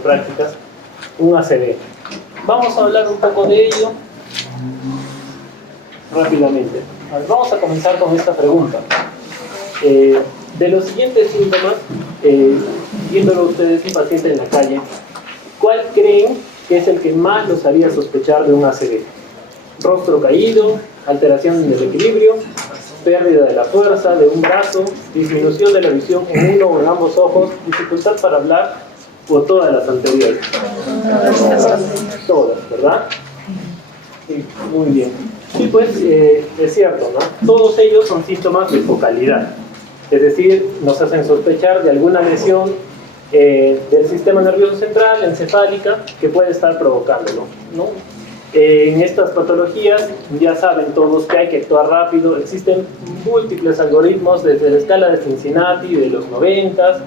prácticas, un ACV. Vamos a hablar un poco de ello rápidamente. Vamos a comenzar con esta pregunta. De los siguientes síntomas, viéndolo ustedes un paciente en la calle, ¿cuál creen que es el que más los haría sospechar de un ACV? Rostro caído, alteración del equilibrio, pérdida de la fuerza de un brazo, disminución de la visión en uno o en ambos ojos, dificultad para hablar, o todas las anteriores. Todas, ¿verdad? Sí, muy bien. Sí, pues es cierto, ¿no? Todos ellos son síntomas de focalidad, es decir, nos hacen sospechar de alguna lesión del sistema nervioso central, encefálica, que puede estar provocándolo, ¿no? En estas patologías ya saben todos que hay que actuar rápido. Existen múltiples algoritmos desde la escala de Cincinnati de los 90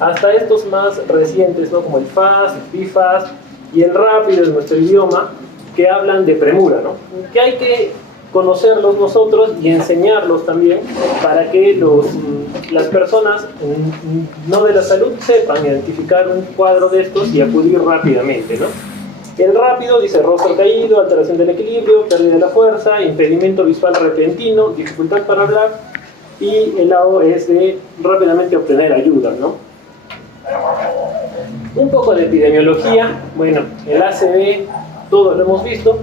hasta estos más recientes, ¿no? Como el FAST, el BFAST y el rápido en nuestro idioma, que hablan de premura, ¿no? Que hay que conocerlos nosotros y enseñarlos también para que las personas no de la salud sepan identificar un cuadro de estos y acudir rápidamente, ¿no? El rápido dice rostro caído, alteración del equilibrio, pérdida de la fuerza, impedimento visual repentino, dificultad para hablar, y el lado es de rápidamente obtener ayuda, ¿no? Un poco de epidemiología. Bueno, el ACV, todos lo hemos visto,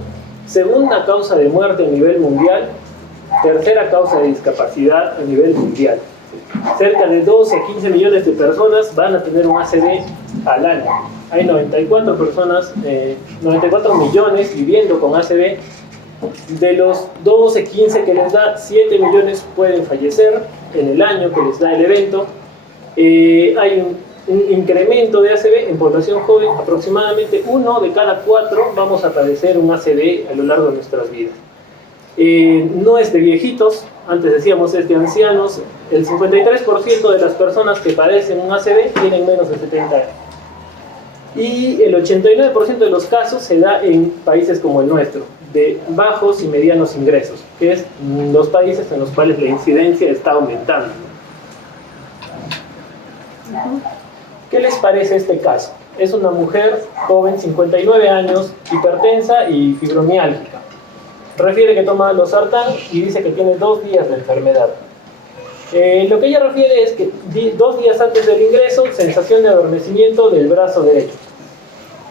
segunda causa de muerte a nivel mundial, tercera causa de discapacidad a nivel mundial. Cerca de 12 a 15 millones de personas van a tener un ACV al año. Hay 94 millones viviendo con ACV. De los 12, 15 que les da, 7 millones pueden fallecer en el año que les da el evento. Hay un incremento de ACV en población joven. Aproximadamente 1 de cada 4 vamos a padecer un ACV a lo largo de nuestras vidas. No es de viejitos, antes decíamos es de ancianos. El 53% de las personas que padecen un ACV tienen menos de 70 años. Y el 89% de los casos se da en países como el nuestro, de bajos y medianos ingresos, que es los países en los cuales la incidencia está aumentando. ¿Qué les parece este caso? Es una mujer joven, 59 años, hipertensa y fibromiálgica. Refiere que toma losartán y dice que tiene 2 días de enfermedad. Lo que ella refiere es que 2 días antes del ingreso, sensación de adormecimiento del brazo derecho.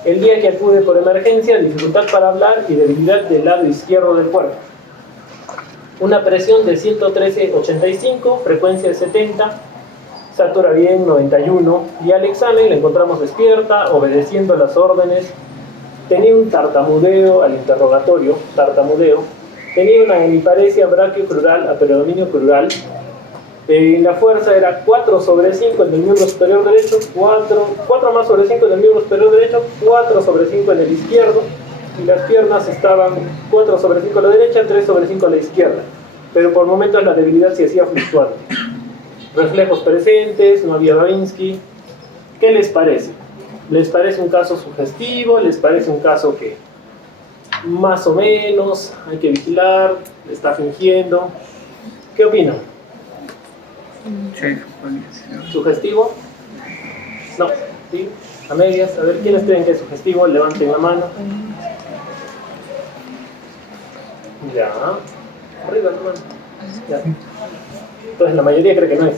El día que acude por emergencia, dificultad para hablar y debilidad del lado izquierdo del cuerpo. Una presión de 113/85, frecuencia de 70, satura bien 91, y al examen la encontramos despierta, obedeciendo las órdenes. Tenía un tartamudeo al interrogatorio, tenía una hemiparesia brachiocrural a predominio crural. La fuerza era 4/5 en el miembro superior derecho, 4 más sobre 5 en el miembro superior derecho, 4/5 en el izquierdo, y las piernas estaban 4/5 a la derecha, 3/5 a la izquierda, pero por momentos la debilidad se hacía fluctuante. Reflejos presentes, no había Babinski. ¿Qué les parece? ¿Les parece un caso sugestivo? ¿Les parece un caso que más o menos hay que vigilar? ¿Está fingiendo? ¿Qué opinan? Sí. ¿Sugestivo? No. ¿Sí? A medias. A ver, ¿quiénes creen que es sugestivo? Levanten la mano. Ya. Arriba la mano. Ya. Entonces la mayoría cree que no es.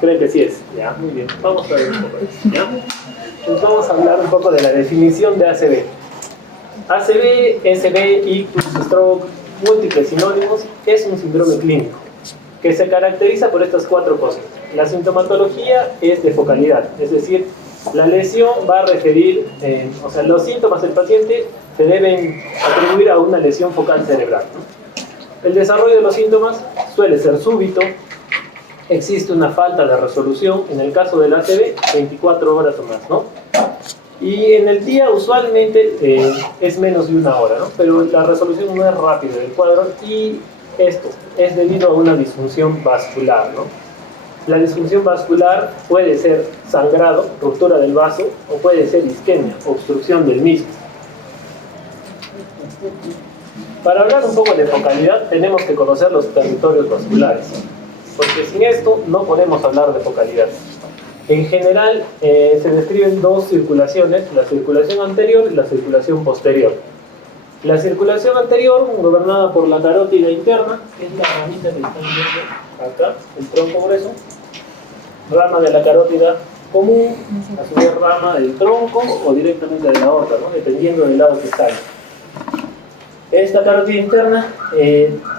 Creen que sí es. Ya, muy bien. Vamos a ver un poco de eso. ¿Ya? Entonces vamos a hablar un poco de la definición de ACV. ACV, SB, ictus, stroke, múltiples sinónimos, es un síndrome clínico que se caracteriza por estas 4 cosas. La sintomatología es de focalidad, es decir, la lesión va a referir, los síntomas del paciente se deben atribuir a una lesión focal cerebral, ¿no? El desarrollo de los síntomas suele ser súbito, existe una falta de resolución, en el caso del ACV, 24 horas o más, ¿no? Y en el día usualmente es menos de 1 hora, ¿no? Pero la resolución no es rápida del cuadro, y esto es debido a una disfunción vascular, ¿no? La disfunción vascular puede ser sangrado, ruptura del vaso, o puede ser isquemia, obstrucción del mismo. Para hablar un poco de focalidad tenemos que conocer los territorios vasculares, porque sin esto no podemos hablar de focalidad. En general se describen dos circulaciones, la circulación anterior y la circulación posterior. La circulación anterior, gobernada por la carótida interna, que es la ramita que están viendo acá, el tronco grueso, rama de la carótida común, a su vez rama del tronco o directamente de la aorta, ¿no? Dependiendo del lado que salga. Esta carótida interna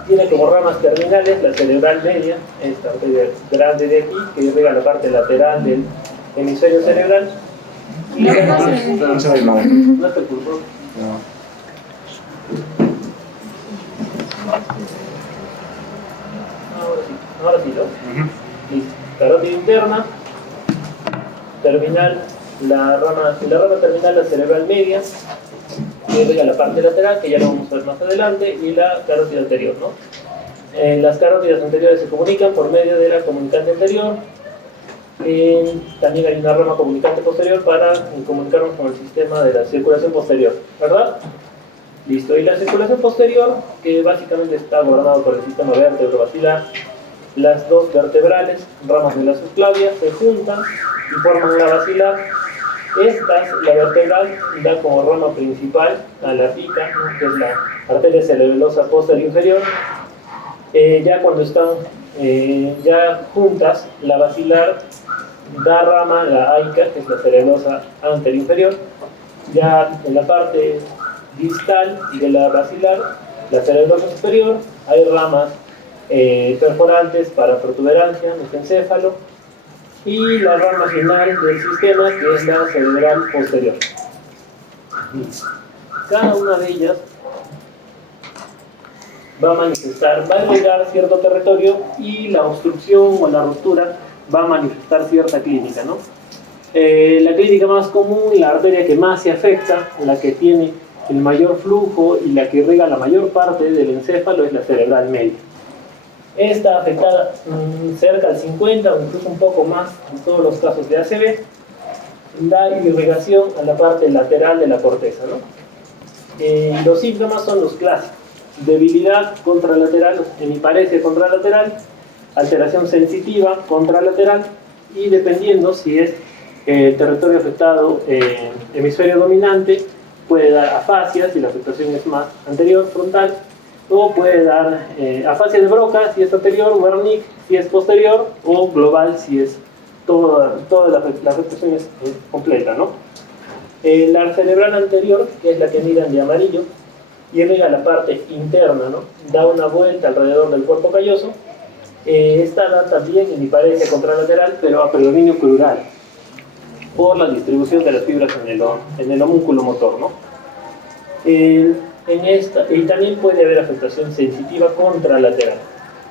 tiene como ramas terminales la cerebral media, esta arteria grande de aquí, que irriga la parte lateral del hemisferio cerebral. Y No está el pulmón. Ahora sí, ¿no? Listo. Carótida interna, terminal, la rama terminal, la cerebral media, que irriga la parte lateral, que ya lo vamos a ver más adelante, y la carótida anterior, ¿no? Las carótidas anteriores se comunican por medio de la comunicante anterior. También hay una rama comunicante posterior para comunicarnos con el sistema de la circulación posterior, ¿verdad? Listo, y la circulación posterior, que básicamente está gobernado por el sistema vértebro-basilar, las dos vertebrales, ramas de la subclavia, se juntan y forman la basilar. La vertebral da como rama principal a la pica, ¿no? Que es la arteria cerebelosa posterior inferior. Ya cuando están ya juntas, la basilar da rama a la aica, que es la cerebelosa anterior inferior. Ya en la parte distal de la basilar, la cerebelosa superior, hay ramas perforantes para protuberancia, mesencéfalo, y la rama final del sistema, que es la cerebral posterior. Cada una de ellas va a manifestar, va a irrigar cierto territorio, y la obstrucción o la ruptura va a manifestar cierta clínica, ¿no? La clínica más común, la arteria que más se afecta, la que tiene el mayor flujo y la que irriga la mayor parte del encéfalo, es la cerebral media. Esta afectada cerca del 50 o incluso un poco más en todos los casos de ACV, da irrigación a la parte lateral de la corteza, ¿no? Los síntomas son los clásicos: debilidad contralateral, hemiparesia contralateral, alteración sensitiva contralateral, y dependiendo si es territorio afectado, hemisferio dominante, puede dar afasia si la afectación es más anterior, frontal, o puede dar afasia de Broca si es anterior, Wernicke si es posterior, o global si es toda la afectación es completa, ¿no? La cerebral anterior, que es la que miran de amarillo, irriga la parte interna, ¿no? Da una vuelta alrededor del cuerpo calloso. Esta da también hemiparesia contralateral, pero a predominio crural, por la distribución de las fibras en el homúnculo motor, ¿no? Y también puede haber afectación sensitiva contralateral.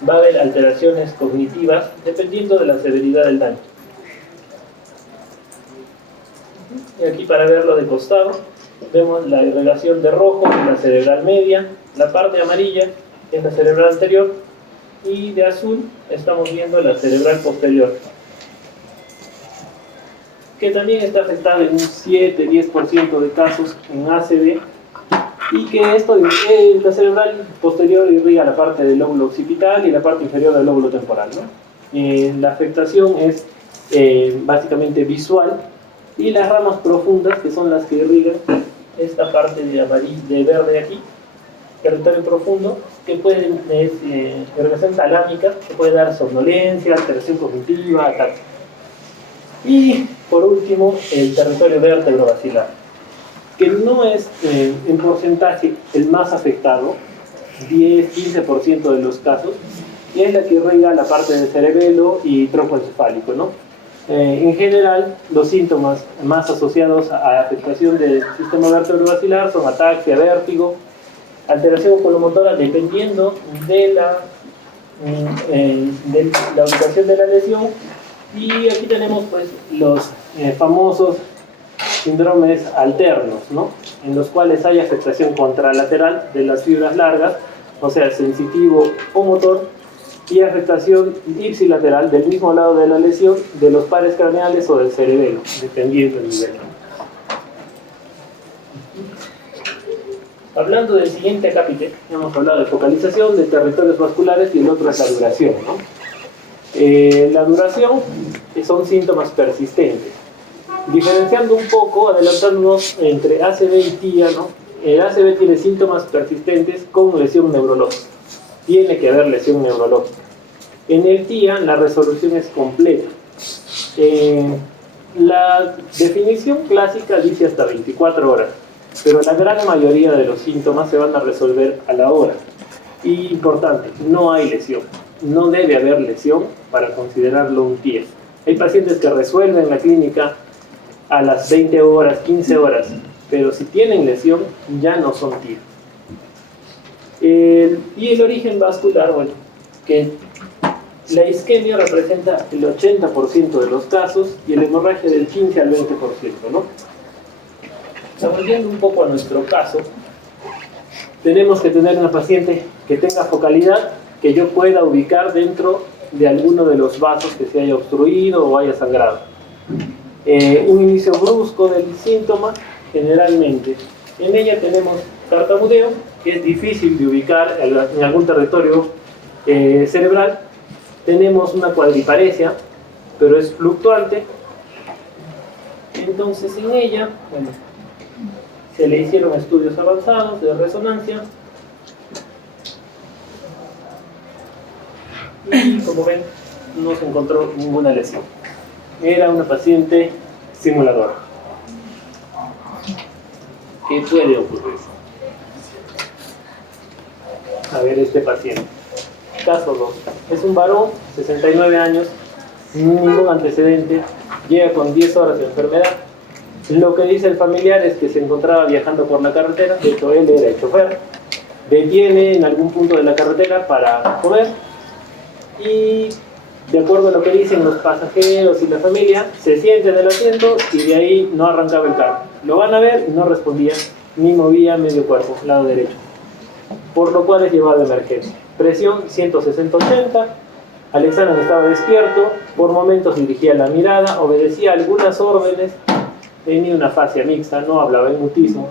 Va a haber alteraciones cognitivas dependiendo de la severidad del daño. Y aquí, para verlo de costado, vemos la irrigación de rojo en la cerebral media, la parte amarilla es la cerebral anterior, y de azul estamos viendo la cerebral posterior, que también está afectada en un 7-10% de casos en ACV, y que la cerebral posterior irriga la parte del lóbulo occipital y la parte inferior del lóbulo temporal, ¿no? La afectación es básicamente visual, y las ramas profundas, que son las que irrigan esta parte de verde aquí, territorio profundo, que es irrigación talámica, que puede dar somnolencia, alteración cognitiva, tal. Y por último, el territorio vértebro-basilar, que no es en porcentaje el más afectado, 10-15% de los casos, y es la que irriga la parte del cerebelo y tronco encefálico, ¿no? En general, los síntomas más asociados a afectación del sistema vértebro-basilar son ataxia, vértigo, alteración oculomotora, dependiendo de la ubicación de la lesión. Y aquí tenemos, pues, los famosos síndromes alternos, ¿no? En los cuales hay afectación contralateral de las fibras largas, o sea, sensitivo o motor, y afectación ipsilateral del mismo lado de la lesión, de los pares craneales o del cerebelo, dependiendo del nivel. Hablando del siguiente acápite, hemos hablado de focalización, de territorios vasculares, y el otro es la duración, ¿no? La duración son síntomas persistentes. Diferenciando un poco, adelantándonos entre ACV y TIA, ¿no? El ACV tiene síntomas persistentes con lesión neurológica. Tiene que haber lesión neurológica. En el TIA la resolución es completa. La definición clásica dice hasta 24 horas, pero la gran mayoría de los síntomas se van a resolver a la hora. Y importante, no hay lesión. No debe haber lesión para considerarlo un TIA. Hay pacientes que resuelven la clínica a las 20 horas, 15 horas, pero si tienen lesión ya no son TIA. Y el origen vascular, bueno, que la isquemia representa el 80% de los casos y la hemorragia del 15 al 20%, ¿no? Volviendo un poco a nuestro caso, tenemos que tener una paciente que tenga focalidad, que yo pueda ubicar dentro de alguno de los vasos que se haya obstruido o haya sangrado. Un inicio brusco del síntoma, generalmente. En ella tenemos tartamudeo, que es difícil de ubicar en algún territorio cerebral. Tenemos una cuadriparesia, pero es fluctuante. Entonces en ella, bueno, se le hicieron estudios avanzados de resonancia. Y como ven, no se encontró ninguna lesión. Era una paciente simuladora. ¿Qué puede ocurrir? A ver, este paciente. Caso 2. Es un varón, 69 años, ningún antecedente, llega con 10 horas de enfermedad. Lo que dice el familiar es que se encontraba viajando por la carretera, de hecho él era el chofer, detiene en algún punto de la carretera para comer y, de acuerdo a lo que dicen los pasajeros y la familia, se siente en el asiento y de ahí no arrancaba el carro. Lo van a ver y no respondía ni movía medio cuerpo, lado derecho, por lo cual es llevado a emergencia. Presión 160-80, al examen estaba despierto, por momentos dirigía la mirada, obedecía algunas órdenes, tenía una fascia mixta, no hablaba en mutismo,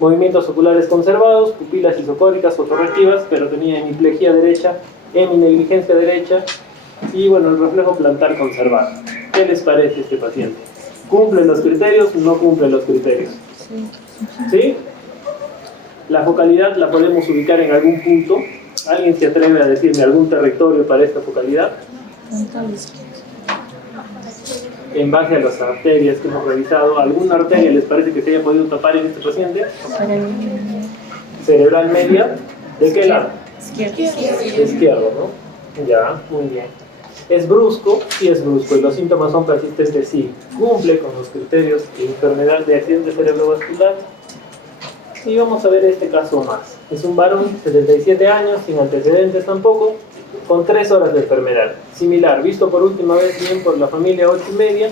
movimientos oculares conservados, pupilas isocóricas fotorreactivas, pero tenía hemiplegia derecha, heminegligencia derecha y bueno, el reflejo plantar conservado. ¿Qué les parece este paciente? ¿Cumple los criterios? ¿No cumple los criterios? ¿Sí? La focalidad la podemos ubicar en algún punto. ¿Alguien se atreve a decirme algún territorio para esta focalidad? En base a las arterias que hemos revisado, ¿alguna arteria les parece que se haya podido tapar en este paciente? Cerebral media. ¿De qué lado? Izquierdo, ¿no? Ya, muy bien. ¿Es brusco? Sí es brusco. ¿Y los síntomas son persistentes? Sí. ¿Cumple con los criterios de enfermedad de accidente cerebrovascular? Y vamos a ver este caso más. Es un varón, 77 años, sin antecedentes tampoco, con 3 horas de enfermedad. Similar, visto por última vez bien por la familia 8:30,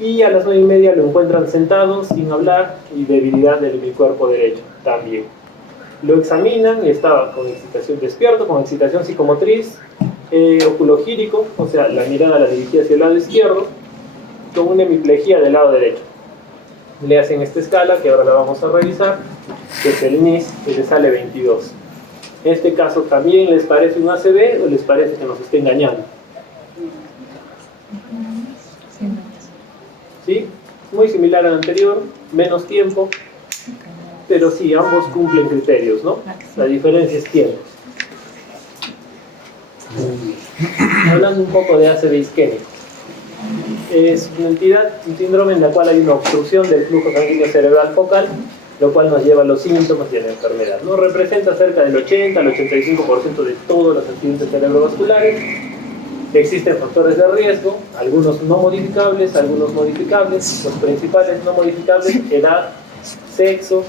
y a las 9:30 lo encuentran sentado, sin hablar, y debilidad del hemisferio derecho también. Lo examinan y estaba con excitación despierto, con excitación psicomotriz, oculogírico, o sea, la mirada la dirigía hacia el lado izquierdo, con una hemiplegia del lado derecho. Le hacen esta escala, que ahora la vamos a revisar, que es el NIS, que le sale 22. Este caso también les parece un ACV o les parece que nos está engañando. ¿Sí? Muy similar al anterior, menos tiempo, pero sí, ambos cumplen criterios, ¿no? La diferencia es tiempo. Hablando un poco de ACV isquémico. Es una entidad, un síndrome en la cual hay una obstrucción del flujo sanguíneo cerebral focal, lo cual nos lleva a los síntomas y a la enfermedad. ¿No? Representa cerca del 80 al 85% de todos los accidentes cerebrovasculares. Existen factores de riesgo, algunos no modificables, algunos modificables. Los principales no modificables: edad, sexo,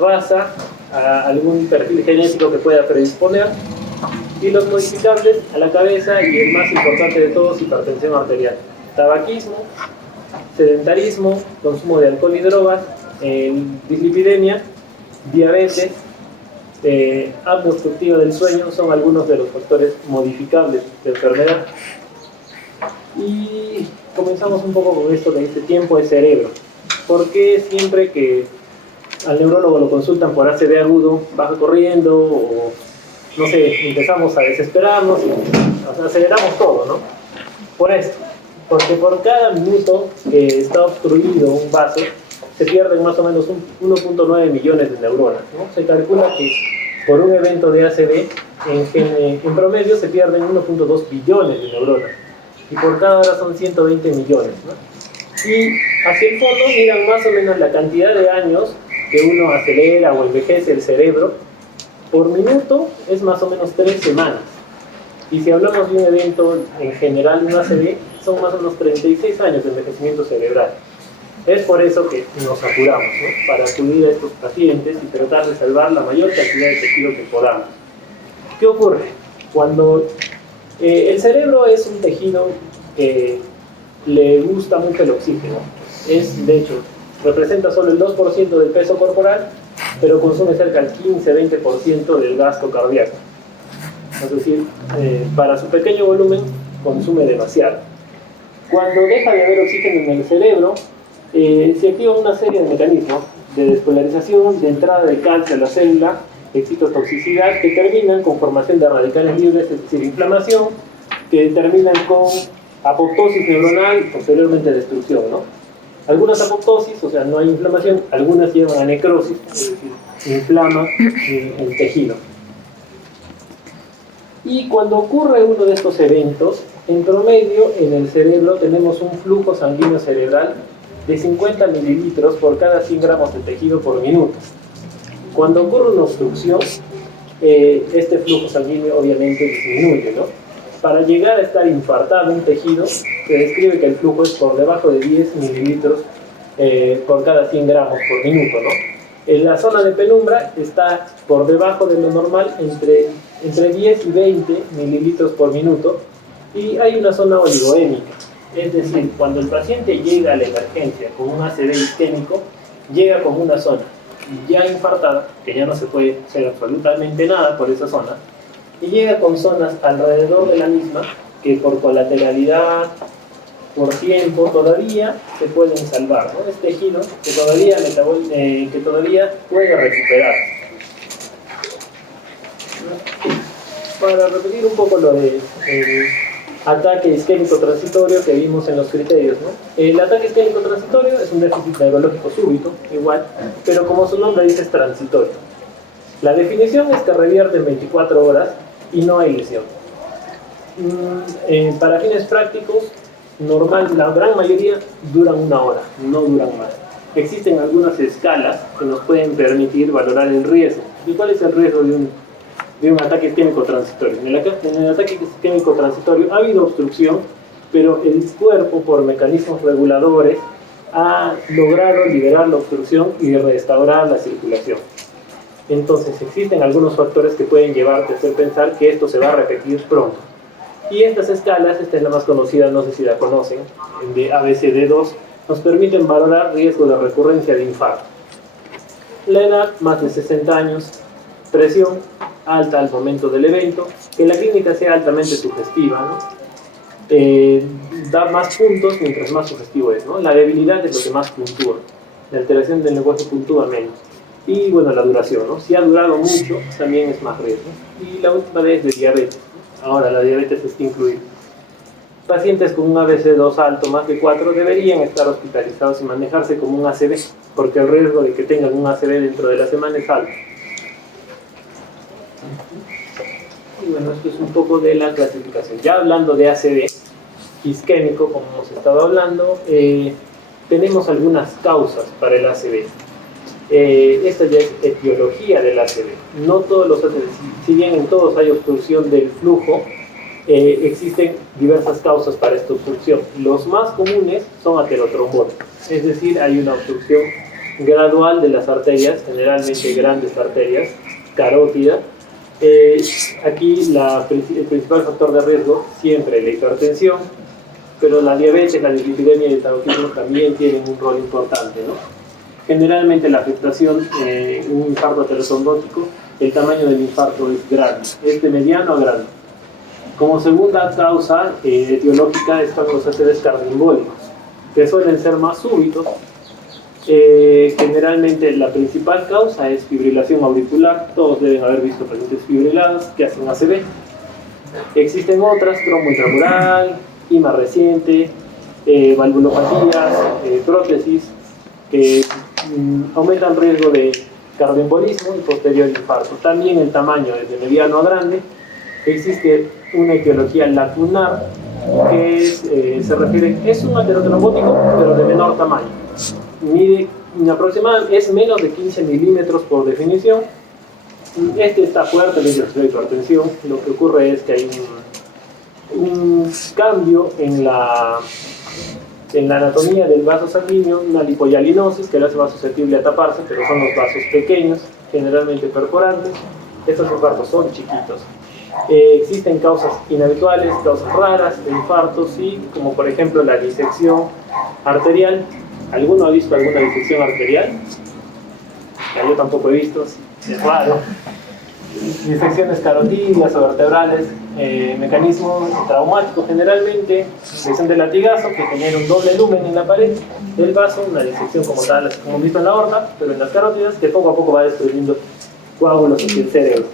raza, algún perfil genético que pueda predisponer. Y los modificables: a la cabeza y el más importante de todos, hipertensión arterial, tabaquismo, sedentarismo, consumo de alcohol y drogas, dislipidemia, diabetes, apnea obstructiva del sueño son algunos de los factores modificables de enfermedad. Y comenzamos un poco con esto de este tiempo de cerebro. ¿Por qué siempre que al neurólogo lo consultan por ACV agudo baja corriendo o no sé, empezamos a desesperarnos o sea, aceleramos todo, ¿no? Por esto, porque por cada minuto que está obstruido un vaso, se pierden más o menos 1.9 millones de neuronas, ¿no? Se calcula que por un evento de ACV, en promedio se pierden 1.2 billones de neuronas, y por cada hora son 120 millones, ¿no? Y hacia el fondo miran más o menos la cantidad de años que uno acelera o envejece el cerebro. Por minuto es más o menos 3 semanas. Y si hablamos de un evento en general, un ACV, son más o menos 36 años de envejecimiento cerebral. Es por eso que nos apuramos, ¿no? Para acudir a estos pacientes y tratar de salvar la mayor cantidad de tejido que podamos. ¿Qué ocurre? Cuando el cerebro es un tejido que le gusta mucho el oxígeno. De hecho, representa solo el 2% del peso corporal, pero consume cerca del 15-20% del gasto cardíaco. Es decir, para su pequeño volumen consume demasiado. Cuando deja de haber oxígeno en el cerebro, se activan una serie de mecanismos de despolarización, de entrada de calcio a la célula, excitotoxicidad, que terminan con formación de radicales libres, es decir, inflamación, que terminan con apoptosis neuronal y posteriormente destrucción, ¿no? Algunas apoptosis, o sea, no hay inflamación, algunas llevan a necrosis, es decir, inflama el tejido. Y cuando ocurre uno de estos eventos, en promedio en el cerebro tenemos un flujo sanguíneo cerebral de 50 mililitros por cada 100 gramos de tejido por minuto. Cuando ocurre una obstrucción, este flujo sanguíneo obviamente disminuye, ¿no? Para llegar a estar infartado un tejido, se describe que el flujo es por debajo de 10 mililitros por cada 100 gramos por minuto, ¿no? En la zona de penumbra está por debajo de lo normal, entre 10 y 20 mililitros por minuto, y hay una zona oligoémica. Es decir, cuando el paciente llega a la emergencia con un ACV isquémico, llega con una zona ya infartada, que ya no se puede hacer absolutamente nada por esa zona, y llega con zonas alrededor de la misma que por colateralidad, por tiempo, todavía se pueden salvar, ¿no? Es tejido que todavía puede recuperar. Para repetir un poco lo de ataque isquémico transitorio que vimos en los criterios, ¿no? El ataque isquémico transitorio es un déficit neurológico súbito, igual, pero como su nombre dice, es transitorio. La definición es que revierte en 24 horas y no hay lesión. Para fines prácticos, la gran mayoría duran 1 hora, no duran más. Existen algunas escalas que nos pueden permitir valorar el riesgo. ¿Y cuál es el riesgo de un ataque isquémico transitorio? En el ataque isquémico transitorio ha habido obstrucción, pero el cuerpo, por mecanismos reguladores, ha logrado liberar la obstrucción y restaurar la circulación. Entonces existen algunos factores que pueden llevarte a hacer pensar que esto se va a repetir pronto. Y estas escalas, esta es la más conocida, no sé si la conocen, de ABCD2, nos permiten valorar riesgo de recurrencia de infarto. La edad, más de 60 años, presión alta al momento del evento, que la clínica sea altamente sugestiva, ¿no? Da más puntos mientras más sugestivo es, ¿no? La debilidad es lo que más puntúa, la alteración del lenguaje puntúa menos. Y bueno, la duración, ¿no? Si ha durado mucho, también es más riesgo. Y la última vez de diabetes. Ahora la diabetes está incluida. Pacientes con un ABC2 alto, más de 4, deberían estar hospitalizados y manejarse como un ACV, porque el riesgo de que tengan un ACV dentro de la semana es alto. Y bueno, esto es un poco de la clasificación. Ya hablando de ACV isquémico, como hemos estado hablando, tenemos algunas causas para el ACV. Esta ya es etiología del ACV. No todos los ACV, si bien en todos hay obstrucción del flujo, existen diversas causas para esta obstrucción. Los más comunes son aterotrombóticos, es decir, hay una obstrucción gradual de las arterias, generalmente grandes arterias, carótida. Aquí el principal factor de riesgo siempre la hipertensión, pero la diabetes, la dislipidemia y el tabaquismo también tienen un rol importante, ¿no? Generalmente la afectación en un infarto aterotrombótico, el tamaño del infarto es grande, es de mediano a grande. Como segunda causa etiológica están los ACVs cardioembólicos, que suelen ser más súbitos. Generalmente la principal causa es fibrilación auricular. Todos deben haber visto pacientes fibrilados que hacen ACV. Existen otras, trombo intramural, IMA reciente, valvulopatías, prótesis, que aumentan el riesgo de cardioembolismo y posterior infarto. También el tamaño desde mediano a grande. Existe una etiología lacunar que se refiere, es un aterotrombótico pero de menor tamaño. Mide aproximadamente, es menos de 15 milímetros por definición. Este está fuerte, de hipertensión. Lo que ocurre es que hay un cambio en la anatomía del vaso sanguíneo, una lipohialinosis que lo hace más susceptible a taparse, pero son los vasos pequeños, generalmente perforantes. Estos infartos son chiquitos. Existen causas inhabituales, causas raras de infartos, sí, como por ejemplo la disección arterial. ¿Alguno ha visto alguna disección arterial? Yo tampoco he visto, es raro. Disecciones carotídeas o vertebrales, mecanismo traumático generalmente, lesión de latigazo que genera un doble lumen en la pared del vaso, una disección como tal, como hemos visto en la aorta, pero en las carótidas, que poco a poco va destruyendo coágulos hacia el cerebro.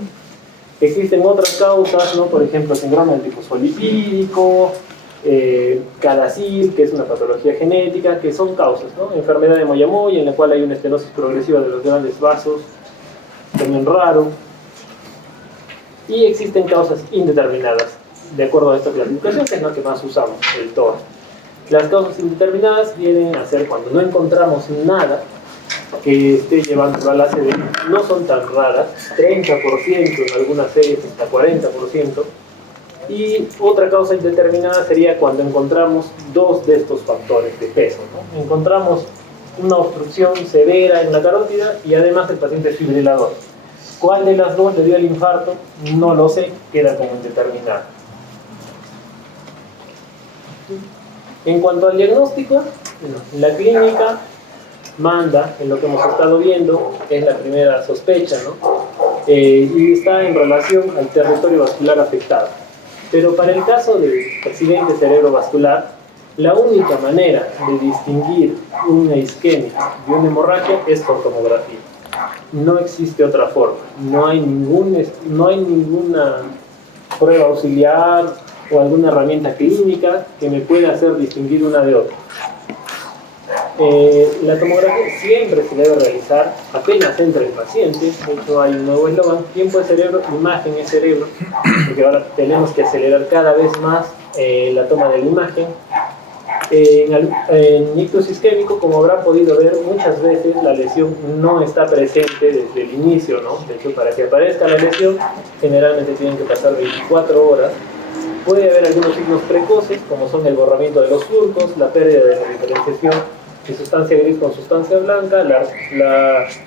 Existen otras causas, ¿no? Por ejemplo, síndrome antifosfolipídico, CADASIL, que es una patología genética, que son causas, ¿no? Enfermedad de Moyamoya, en la cual hay una estenosis progresiva de los grandes vasos, también raro. Y existen causas indeterminadas, de acuerdo a esta clasificación, que es la que más usamos, el TOR. Las causas indeterminadas vienen a ser cuando no encontramos nada que esté llevando al ACV, no son tan raras, 30% en algunas series, hasta 40%. Y otra causa indeterminada sería cuando encontramos dos de estos factores de peso, ¿no? Encontramos una obstrucción severa en la carótida y además el paciente es fibrilador. ¿Cuál de las dos le dio el infarto? No lo sé, queda como indeterminado. En cuanto al diagnóstico, la clínica manda, en lo que hemos estado viendo, es la primera sospecha, ¿no? Y está en relación al territorio vascular afectado. Pero para el caso de accidente cerebrovascular, la única manera de distinguir una isquemia de una hemorragia es por tomografía. No existe otra forma, no hay ninguna prueba auxiliar o alguna herramienta clínica que me pueda hacer distinguir una de otra. La tomografía siempre se debe realizar apenas entra el paciente. De hecho hay un nuevo eslogan: tiempo de cerebro, imagen es cerebro, porque ahora tenemos que acelerar cada vez más la toma de la imagen. En ictus isquémico, como habrán podido ver, muchas veces la lesión no está presente desde el inicio, ¿no? De hecho, para que aparezca la lesión, generalmente tienen que pasar 24 horas. Puede haber algunos signos precoces, como son el borramiento de los surcos, la pérdida de la diferenciación de sustancia gris con sustancia blanca,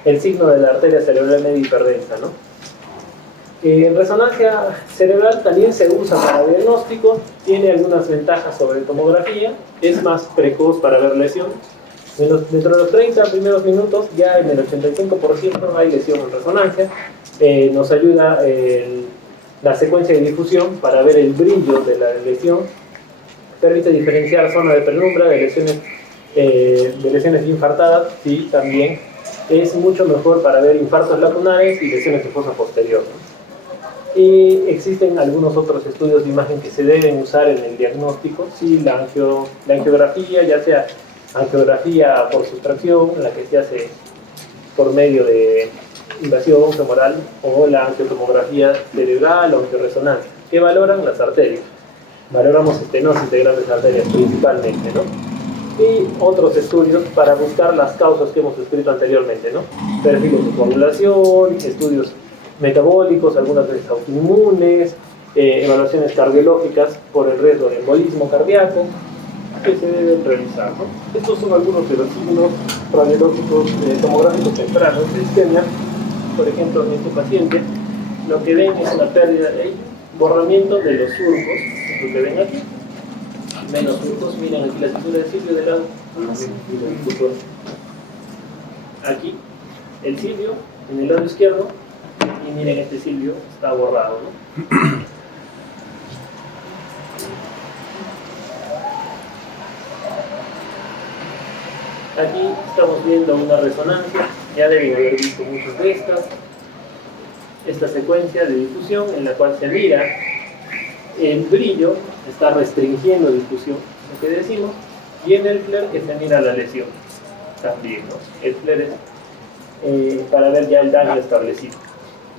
el signo de la arteria cerebral media hiperdensa, ¿no? En resonancia cerebral también se usa para diagnóstico, tiene algunas ventajas sobre tomografía, es más precoz para ver lesiones. Dentro de los 30 primeros minutos, ya en el 85% hay lesión en resonancia. Nos ayuda la secuencia de difusión para ver el brillo de la lesión. Permite diferenciar zona de penumbra de lesiones infartadas, sí, también. Es mucho mejor para ver infartos lacunares y lesiones de fosa posterior, ¿no? Y existen algunos otros estudios de imagen que se deben usar en el diagnóstico, sí, la angiografía, ya sea angiografía por sustracción, la que se hace por medio de invasión femoral, o la angiotomografía cerebral o angioresonancia, que valoran las arterias. Valoramos estenosis de grandes arterias principalmente, ¿no? Y otros estudios para buscar las causas que hemos descrito anteriormente, ¿no? Perfiles de coagulación, estudios metabólicos, algunas veces autoinmunes, evaluaciones cardiológicas por el riesgo de embolismo cardíaco que se deben realizar, ¿no? Estos son algunos de los signos radiológicos tomográficos tempranos de isquemia. Por ejemplo, en este paciente lo que ven es una pérdida de borramiento de los surcos, lo que ven aquí, menos surcos. Miren aquí la estructura del cilio de lado, aquí el cilio en el lado izquierdo, y miren, este cilio está borrado, ¿no? Aquí estamos viendo una resonancia, ya deben haber visto muchas de esta secuencia de difusión en la cual se mira el brillo está restringiendo difusión, lo que decimos, y en el FLAIR que se mira la lesión también, ¿no? El FLAIR es para ver ya el daño establecido.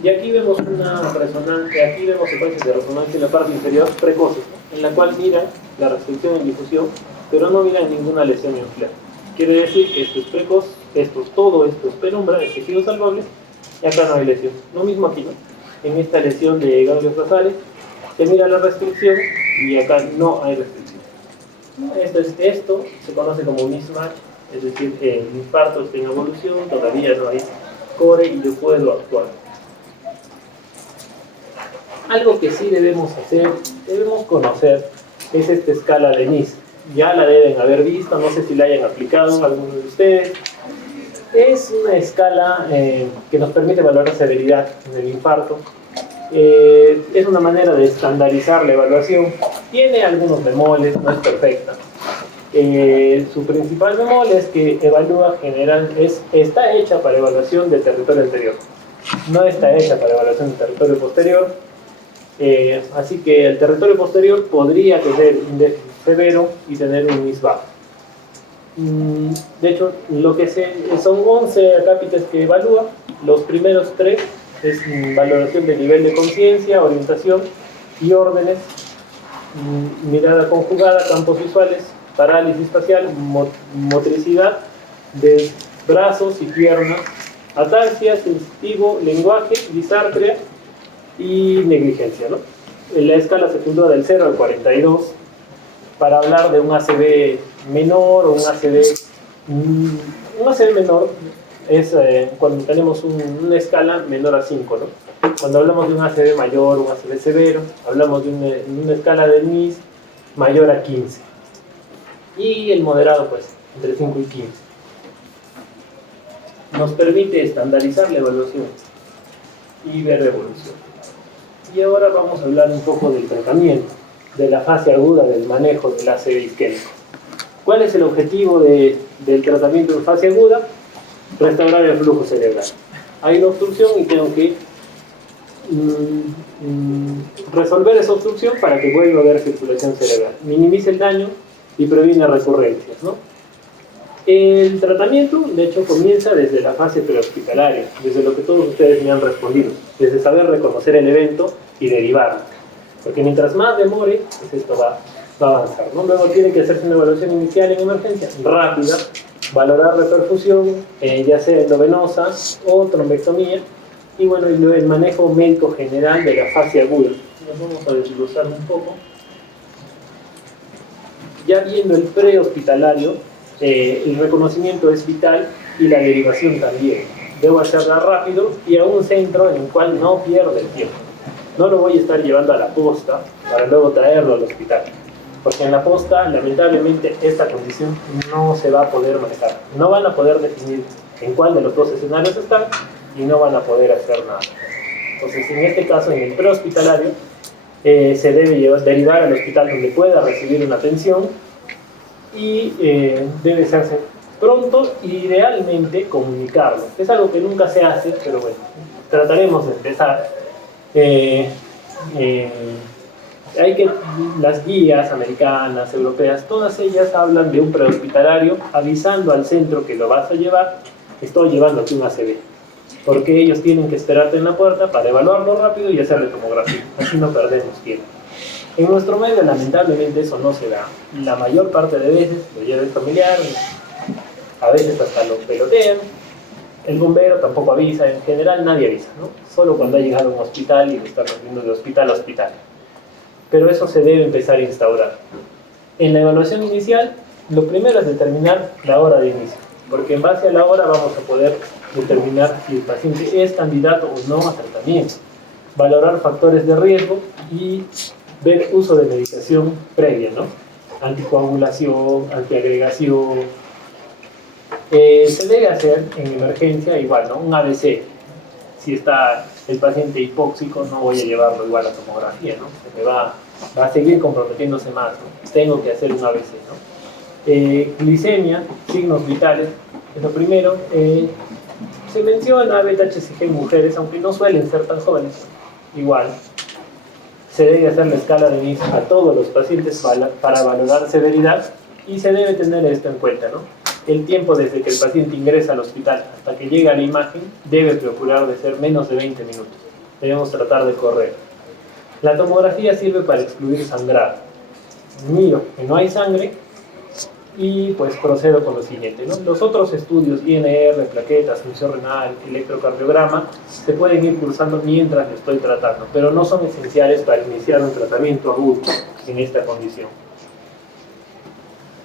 Y aquí vemos una resonancia, aquí vemos secuencias de resonancia en la parte inferior precoces, ¿no? En la cual miran la restricción en difusión, pero no miran ninguna lesión en FLAIR. Quiere decir que esto es precoz, todo esto es penumbra, es tejido salvable, y acá no hay lesión. Lo mismo aquí, ¿no? En esta lesión de ganglios basales, se mira la restricción y acá no hay restricción. Esto se conoce como mismatch, es decir, el infarto está en evolución, todavía no hay core y yo puedo actuar. Algo que sí debemos hacer, debemos conocer, es esta escala de NIS. Ya la deben haber visto, no sé si la hayan aplicado algunos de ustedes. Es una escala que nos permite valorar severidad en el infarto. Es una manera de estandarizar la evaluación. Tiene algunos bemoles, no es perfecta. Su principal bemol es que evalúa está hecha para evaluación de territorio anterior. No está hecha para evaluación de territorio posterior. Así que el territorio posterior podría tener un déficit severo y tener un NIS bajo. De hecho, son 11 acápites que evalúa. Los primeros 3 es valoración de nivel de conciencia, orientación y órdenes, mirada conjugada, campos visuales, parálisis facial, motricidad de brazos y piernas, ataxia, sensitivo, lenguaje, disartria y negligencia, ¿no? En la escala se fundó del 0 al 42 para hablar de un ACV menor o un ACV menor es cuando tenemos una escala menor a 5, ¿no? Cuando hablamos de un ACV mayor, un ACV severo, hablamos de una escala de NIS mayor a 15 y el moderado pues entre 5 y 15. Nos permite estandarizar la evaluación y ver la evolución. Y ahora vamos a hablar un poco del tratamiento, de la fase aguda del manejo del ACV isquémico. ¿Cuál es el objetivo del tratamiento en fase aguda? Restaurar el flujo cerebral. Hay una obstrucción y tengo que resolver esa obstrucción para que vuelva a haber circulación cerebral. Minimice el daño y previene recurrencias, ¿no? El tratamiento, de hecho, comienza desde la fase prehospitalaria, desde lo que todos ustedes me han respondido, desde saber reconocer el evento y derivarlo. Porque mientras más demore, pues esto va a avanzar, ¿no? Luego tiene que hacerse una evaluación inicial en emergencia, rápida, valorar reperfusión, ya sea endovenosa o trombectomía, y bueno, y el manejo médico general de la fase aguda. Nos vamos a desglosar un poco. Ya viendo el prehospitalario, el reconocimiento es vital y la derivación también. Debo hacerla rápido y a un centro en el cual no pierda el tiempo. No lo voy a estar llevando a la posta para luego traerlo al hospital. Porque en la posta, lamentablemente, esta condición no se va a poder manejar. No van a poder definir en cuál de los dos escenarios están y no van a poder hacer nada. Entonces, en este caso, en el prehospitalario, se debe derivar al hospital donde pueda recibir una atención y debe hacerse pronto y idealmente comunicarlo. Es algo que nunca se hace, pero bueno, trataremos de empezar. Las guías americanas, europeas, todas ellas hablan de un prehospitalario avisando al centro que lo vas a llevar, estoy llevándote un ACV, porque ellos tienen que esperarte en la puerta para evaluarlo rápido y hacerle tomografía, así no perdemos tiempo. En nuestro medio, lamentablemente, eso no se da. La mayor parte de veces lo lleva el familiar, a veces hasta lo pelotean. El bombero tampoco avisa, en general nadie avisa, ¿no? Solo cuando ha llegado a un hospital y lo está moviendo de hospital a hospital. Pero eso se debe empezar a instaurar. En la evaluación inicial, lo primero es determinar la hora de inicio, porque en base a la hora vamos a poder determinar si el paciente es candidato o no a tratamiento. Valorar factores de riesgo y ver uso de medicación previa, ¿no? Anticoagulación, antiagregación. Se debe hacer en emergencia igual, ¿no? Un ABC. Si está el paciente hipóxico, no voy a llevarlo igual a tomografía, ¿no? Se me va a seguir comprometiéndose más, ¿no? Tengo que hacer un ABC, ¿no? Glicemia, signos vitales, es lo primero. Se menciona beta-HCG en mujeres, aunque no suelen ser tan jóvenes, igual. Se debe hacer la escala de NIS a todos los pacientes para valorar severidad y se debe tener esto en cuenta, ¿no? El tiempo desde que el paciente ingresa al hospital hasta que llega a la imagen debe procurar de ser menos de 20 minutos. Debemos tratar de correr. La tomografía sirve para excluir sangrado. Miro que no hay sangre y pues procedo con lo siguiente, ¿no? Los otros estudios, INR, plaquetas, función renal, electrocardiograma, se pueden ir cursando mientras lo estoy tratando, pero no son esenciales para iniciar un tratamiento agudo en esta condición.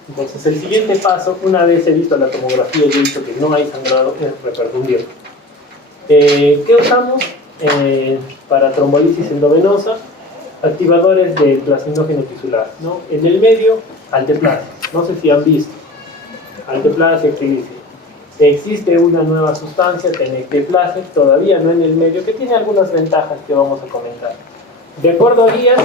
Entonces, el siguiente paso, una vez he visto la tomografía y he visto que no hay sangrado, es reperfundir. ¿Qué usamos para trombolisis endovenosa? Activadores del plasminógeno tisular, ¿no? En el medio, alteplase. No sé si han visto. Alteplase, exilicia. Existe una nueva sustancia, tenecteplase, todavía no en el medio, que tiene algunas ventajas que vamos a comentar. De acuerdo a guías,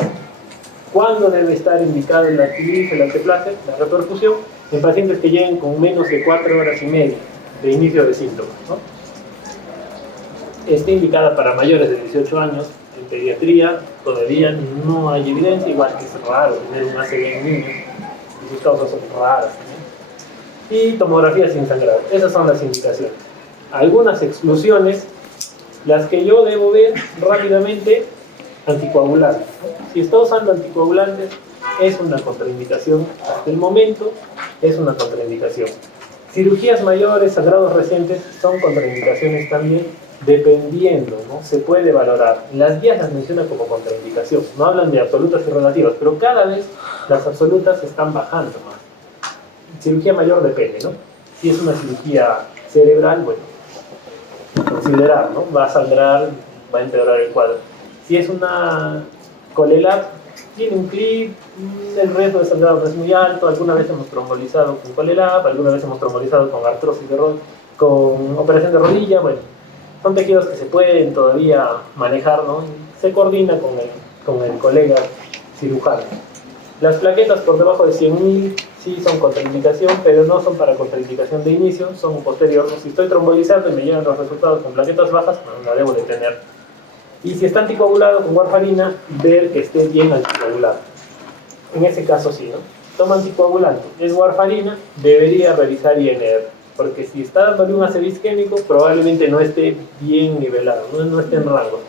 ¿cuándo debe estar indicado el activismo, el alteplase, la reperfusión? En pacientes que lleguen con menos de 4 horas y media de inicio de síntomas, ¿no? Está indicada para mayores de 18 años. En pediatría todavía no hay evidencia, igual que es raro tener un ACV en niños, y sus causas son raras, ¿no? Y tomografía sin sangrado. Esas son las indicaciones. Algunas exclusiones, las que yo debo ver rápidamente: anticoagulantes, ¿no? Si está usando anticoagulantes, es una contraindicación. Hasta el momento es una contraindicación. Cirugías mayores, sangrados recientes, son contraindicaciones también, dependiendo, ¿no? Se puede valorar. Las guías las mencionan como contraindicación, no hablan de absolutas y relativas, pero cada vez las absolutas están bajando más. Cirugía mayor depende, ¿no? Si es una cirugía cerebral, bueno, considerar, ¿no? Va a sangrar, va a empeorar el cuadro. Si es una colelat, tiene un clip, el riesgo de sangrado es muy alto. Alguna vez hemos trombolizado con colelat, alguna vez hemos trombolizado con artrosis de rodilla, con operación de rodilla. Bueno, son tejidos que se pueden todavía manejar, ¿no? Se coordina con el colega cirujano. Las plaquetas por debajo de 100.000 sí son contraindicación, pero no son para contraindicación de inicio, son posterior. Si estoy trombolizando y me llegan los resultados con plaquetas bajas, no la debo de tener. Y si está anticoagulado con warfarina, ver que esté bien anticoagulado. En ese caso sí, ¿no? Toma anticoagulante, es warfarina, debería revisar INR, porque si está dándole un ACV isquémico, probablemente no esté bien nivelado, no esté en rango.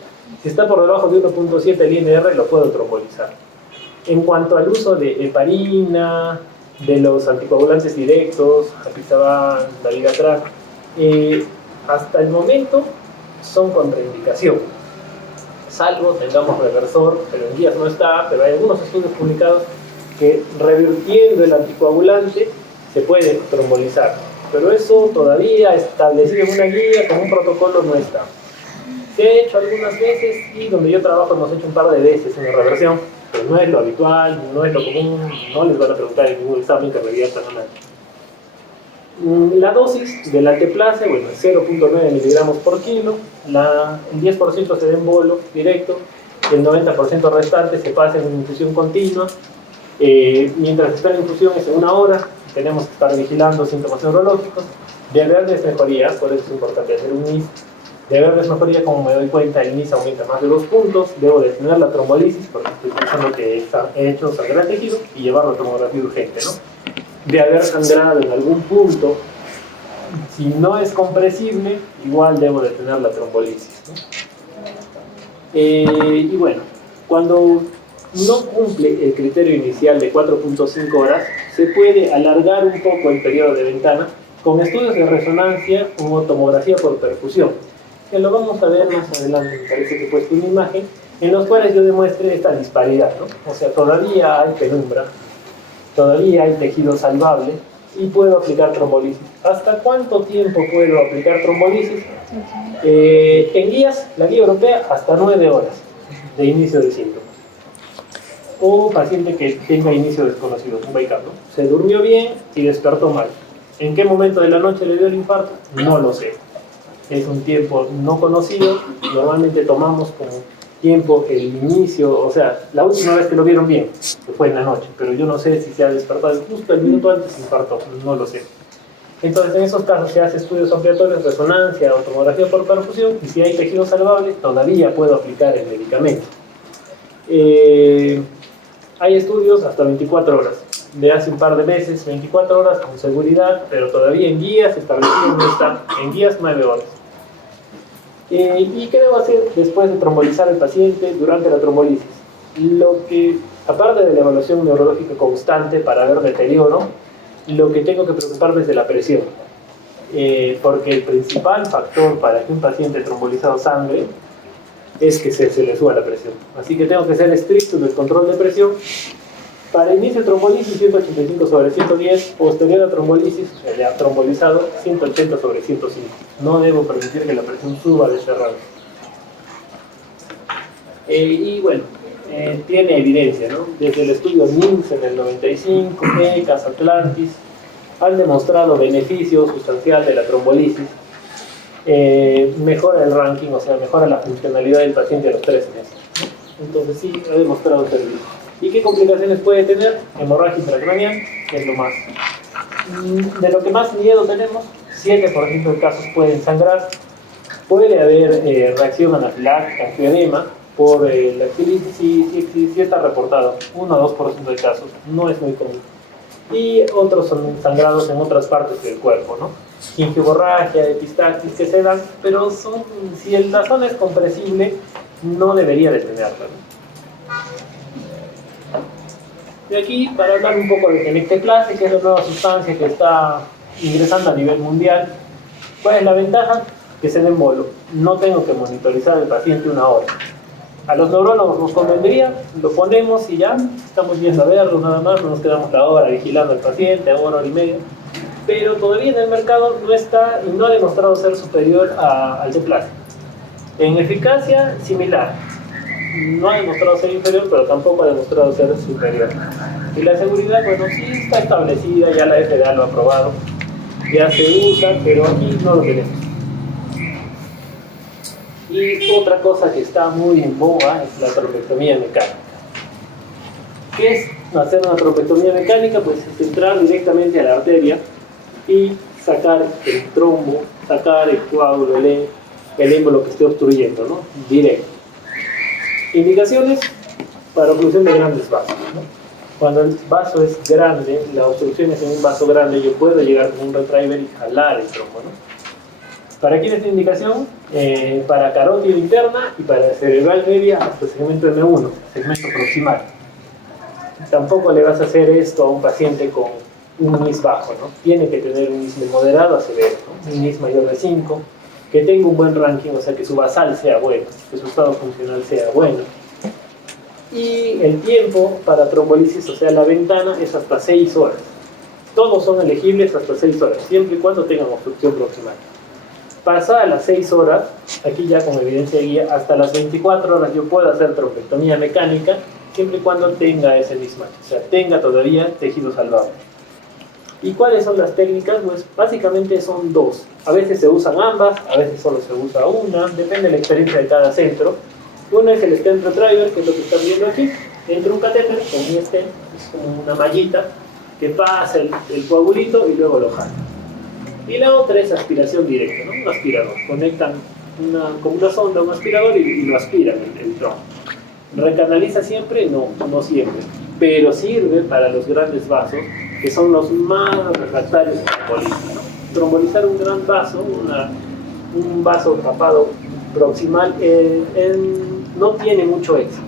Si está por debajo de 1.7 el INR, lo puedo trombolizar. En cuanto al uso de heparina, de los anticoagulantes directos, apixaban, dabigatran, hasta el momento son contraindicación. Salvo tengamos reversor, pero en guías no está, pero hay algunos estudios publicados que revirtiendo el anticoagulante se puede trombolizar. Pero eso todavía establecido en una guía con un protocolo no está. Se ha hecho algunas veces y donde yo trabajo hemos hecho un par de veces una reversión, pero no es lo habitual, no es lo común, no les van a preguntar en ningún examen que reviertan a nadie. La dosis del alteplase, bueno, es 0.9 miligramos por kilo, el 10% se da en bolo directo, el 90% restante se pasa en infusión continua. Mientras espera la infusión es en 1 hora, tenemos que estar vigilando síntomas neurológicos. De haberles mejoría, por eso es importante hacer un NIS. De haberles mejoría, como me doy cuenta, el NIS aumenta más de 2 puntos, debo detener la trombolisis porque estoy pensando que he hecho sangrar el tejido y llevarlo a tomografía urgente, ¿no? De haber sangrado en algún punto, si no es compresible, igual debo detener la trombolisis, ¿no? Y bueno, cuando no cumple el criterio inicial de 4.5 horas, se puede alargar un poco el periodo de ventana con estudios de resonancia o tomografía por perfusión, que lo vamos a ver más adelante. Me parece que he puesto una imagen en los cuales yo demuestre esta disparidad, ¿no? O sea, todavía hay penumbra, todavía hay tejido salvable y puedo aplicar trombolisis. ¿Hasta cuánto tiempo puedo aplicar trombolisis? En guías, la guía europea, hasta 9 horas de inicio de síntomas. O paciente que tenga inicio desconocido, un BICAP, ¿no? Se durmió bien y despertó mal. ¿En qué momento de la noche le dio el infarto? No lo sé. Es un tiempo no conocido. Normalmente tomamos como tiempo el inicio, o sea, la última vez que lo vieron bien, que fue en la noche, pero yo no sé si se ha despertado justo el minuto antes infartó, no lo sé. Entonces, en esos casos se hace estudios ampliatorios, resonancia o tomografía por perfusión, y si hay tejido salvable, todavía puedo aplicar el medicamento. Hay estudios hasta 24 horas, de hace un par de meses, 24 horas con seguridad, pero todavía en guías establecidos no están, en guías 9 horas. ¿Y qué debo hacer después de trombolizar al paciente durante la trombolisis? Lo que, aparte de la evaluación neurológica constante para ver deterioro, lo que tengo que preocuparme es de la presión. Porque el principal factor para que un paciente trombolizado sangre es que se le suba la presión. Así que tengo que ser estricto en el control de presión. Para inicio de trombolisis 185 sobre 110, posterior a trombolisis, ya trombolizado 180 sobre 105. No debo permitir que la presión suba de ese rango. Y bueno, tiene evidencia, ¿no? Desde el estudio NIMS en el 95, ECAS, Atlantis, han demostrado beneficio sustancial de la trombolisis. Mejora el ranking, o sea, mejora la funcionalidad del paciente a los 3 meses. Entonces sí, ha demostrado servir. ¿Y qué complicaciones puede tener? Hemorragia intracraneal, que es lo más. De lo que más miedo tenemos, 7% de casos pueden sangrar. Puede haber reacción anafiláctica, angioedema, por la actinitis, sí está reportado, 1 a 2% de casos, no es muy común. Y otros son sangrados en otras partes del cuerpo, ¿no? Gingioborragia, epistaxis que se dan, pero si la zona es compresible, no debería de tenerla, ¿no? Y aquí, para hablar un poco de tenecteplase, que es la nueva sustancia que está ingresando a nivel mundial, ¿cuál es la ventaja? Que se den bolo. No tengo que monitorizar al paciente 1 hora. A los neurólogos nos convendría, lo ponemos y ya estamos yendo a verlo nada más, no nos quedamos la hora vigilando al paciente, hora y media. Pero todavía en el mercado no está y no ha demostrado ser superior al Deplase. En eficacia, similar. No ha demostrado ser inferior, pero tampoco ha demostrado ser superior. Y la seguridad, bueno, sí está establecida, ya la FDA lo ha aprobado, ya se usa, pero aquí no lo tenemos. Y otra cosa que está muy en boga es la trombectomía mecánica. ¿Qué es hacer una trombectomía mecánica? Pues es entrar directamente a la arteria y sacar el trombo, sacar el coágulo, el émbolo que esté obstruyendo, ¿no? Directo. Indicaciones para oclusión de grandes vasos, ¿no? Cuando el vaso es grande, la obstrucción es en un vaso grande, yo puedo llegar con un retriever y jalar el trombo, ¿no? ¿Para quién es la indicación? Para carótida interna y para cerebral media hasta el segmento M1, segmento proximal. Tampoco le vas a hacer esto a un paciente con un NIS bajo, ¿no? Tiene que tener un NIS de moderado a severo, ¿no? Un NIS mayor de 5, que tenga un buen ranking, o sea, que su basal sea bueno, que su estado funcional sea bueno. Y el tiempo para trombolisis, o sea, la ventana es hasta 6 horas. Todos son elegibles hasta 6 horas, siempre y cuando tengan obstrucción proximal. Pasadas las 6 horas, aquí ya con evidencia de guía, hasta las 24 horas yo puedo hacer trombectomía mecánica, siempre y cuando tenga ese mismatch, o sea, tenga todavía tejido salvable. ¿Y cuáles son las técnicas? Pues básicamente son 2. A veces se usan ambas, a veces solo se usa una, depende de la experiencia de cada centro. Una es el stent retriever, que es lo que están viendo aquí. Entra un catéter con un stent, es como una mallita que pasa el coagulito y luego lo jala. Y la otra es aspiración directa, ¿no? Un aspirador. Conectan con una sonda a un aspirador y lo aspiran el trombo. ¿Recanaliza siempre? No, no siempre. Pero sirve para los grandes vasos, que son los más refractarios a trombolizar, ¿no? Trombolizar un gran vaso, un vaso tapado proximal, no tiene mucho éxito.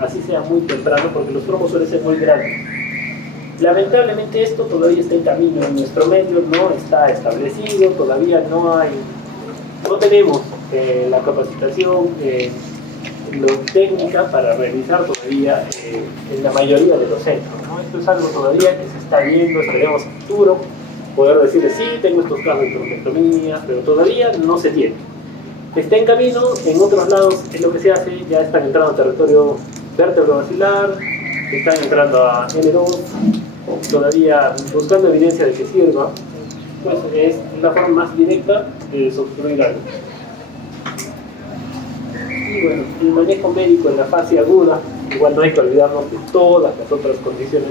Así sea muy temprano, porque los trombos suelen ser muy grandes. Lamentablemente esto todavía está en camino en nuestro medio, no está establecido, todavía no tenemos la capacitación técnica para realizar todavía en la mayoría de los centros, ¿no? Esto es algo todavía que se está viendo, esperemos a futuro poder decirles sí, tengo estos casos de trombectomía, pero todavía no se tiene. Está en camino, en otros lados es lo que se hace, ya están entrando a territorio vértebro-basilar, están entrando a N2, todavía buscando evidencia de que sirva, pues es la forma más directa de desobstruir algo. Y bueno, el manejo médico en la fase aguda, igual no hay que olvidarnos de todas las otras condiciones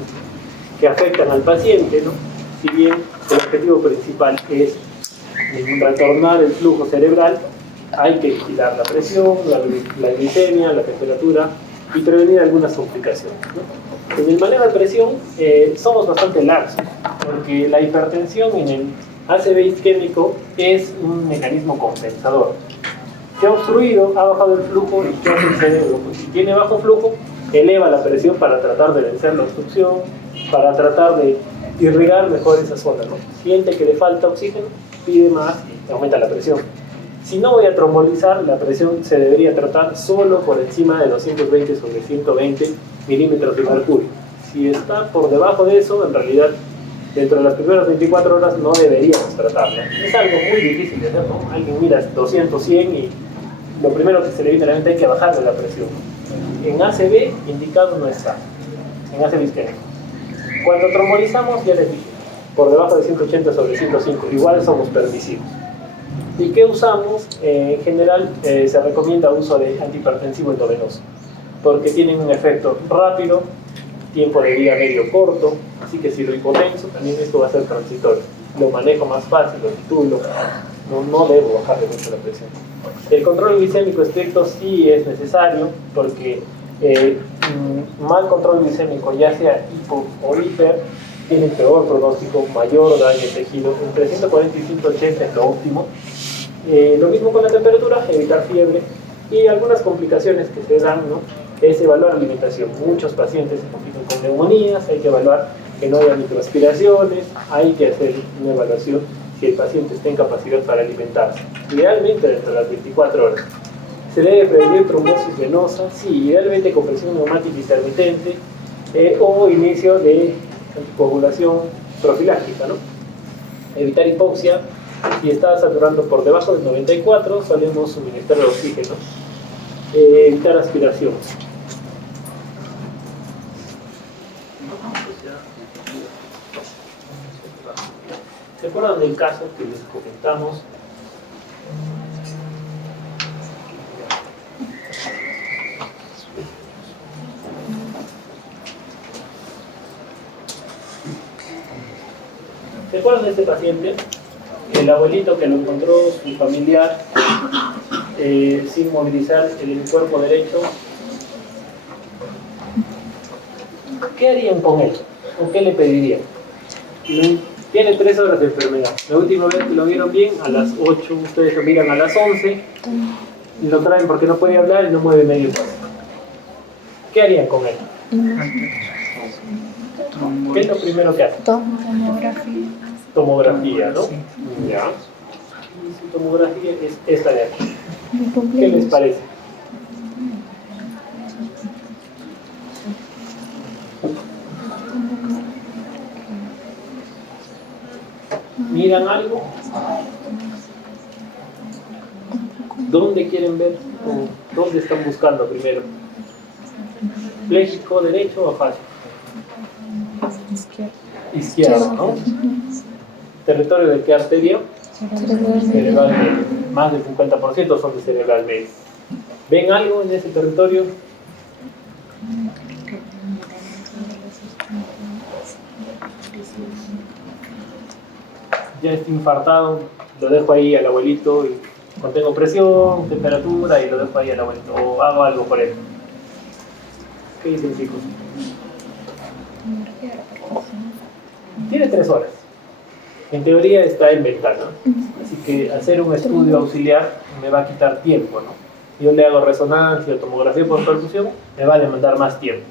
que afectan al paciente, ¿no? Si bien el objetivo principal es retornar el flujo cerebral, hay que vigilar la presión, la glicemia, la temperatura, y prevenir algunas complicaciones, ¿no? En el manejo de presión somos bastante laxos, porque la hipertensión en el ACV isquémico es un mecanismo compensador. Se ha obstruido, ha bajado el flujo y ¿qué hace el cerebro? Pues si tiene bajo flujo, eleva la presión para tratar de vencer la obstrucción, para tratar de irrigar mejor esa zona, ¿no? Siente que le falta oxígeno, pide más y aumenta la presión. Si no voy a trombolizar, la presión se debería tratar solo por encima de 220 sobre 120 milímetros de mercurio. Si está por debajo de eso, en realidad, dentro de las primeras 24 horas no deberíamos tratarla. Es algo muy difícil de hacer, ¿no? Alguien mira 200, 100 y lo primero que se le viene a la mente hay que bajarle la presión. En ACV indicado no está, en ACV isquémico. Cuando trombolizamos, ya les dije, por debajo de 180 sobre 105, igual somos permisivos. ¿Y qué usamos? En general se recomienda uso de antihipertensivo endovenoso, porque tienen un efecto rápido, tiempo de vida medio corto, así que si lo hipotenso, también esto va a ser transitorio. Lo manejo más fácil, lo titulo, no debo bajarle mucho la presión. El control glicémico estricto sí es necesario, porque mal control glicémico, ya sea hipo o hiper, tiene peor pronóstico, mayor daño al tejido, entre 140 y 180 es lo óptimo. Lo mismo con la temperatura, evitar fiebre y algunas complicaciones que se dan, ¿no? Es evaluar alimentación. Muchos pacientes se complican con neumonías, hay que evaluar que no haya microaspiraciones, hay que hacer una evaluación si el paciente está en capacidad para alimentarse. Idealmente dentro de las 24 horas. Se debe prevenir trombosis venosa, sí, idealmente con presión neumática intermitente o inicio de anticoagulación profiláctica, ¿no? Evitar hipoxia. Si está saturando por debajo del 94, solemos suministrar el oxígeno. Evitar aspiración. ¿Se acuerdan del caso que les comentamos? ¿Se acuerdan de este paciente? El abuelito que lo encontró su familiar sin movilizar el cuerpo derecho. ¿Qué harían con él? ¿O qué le pedirían? Tiene 3 horas de enfermedad. La última vez que lo vieron bien, a las 8, ustedes lo miran a las 11, y lo traen porque no puede hablar y no mueve medio paso. ¿Qué harían con él? ¿Qué es lo primero que hacen? Tomografía. Tomografía, ¿no? Sí. Ya. Y su tomografía es esta de aquí. ¿Qué les parece? ¿Miran algo? ¿Dónde quieren ver? ¿O dónde están buscando primero? ¿Pléjico derecho o afásico? Izquierdo, ¿no? ¿Territorio de qué arteria? Cerebral medio. Más del 50% son de cerebral medio. ¿Ven algo en ese territorio? Ya está infartado, lo dejo ahí al abuelito y contengo presión, temperatura y lo dejo ahí al abuelito, o hago algo por él. ¿Qué dicen, chicos? Tiene 3 horas. En teoría está en ventana, así que hacer un estudio auxiliar me va a quitar tiempo, ¿no? Yo le hago resonancia o tomografía por perfusión, me va a demandar más tiempo.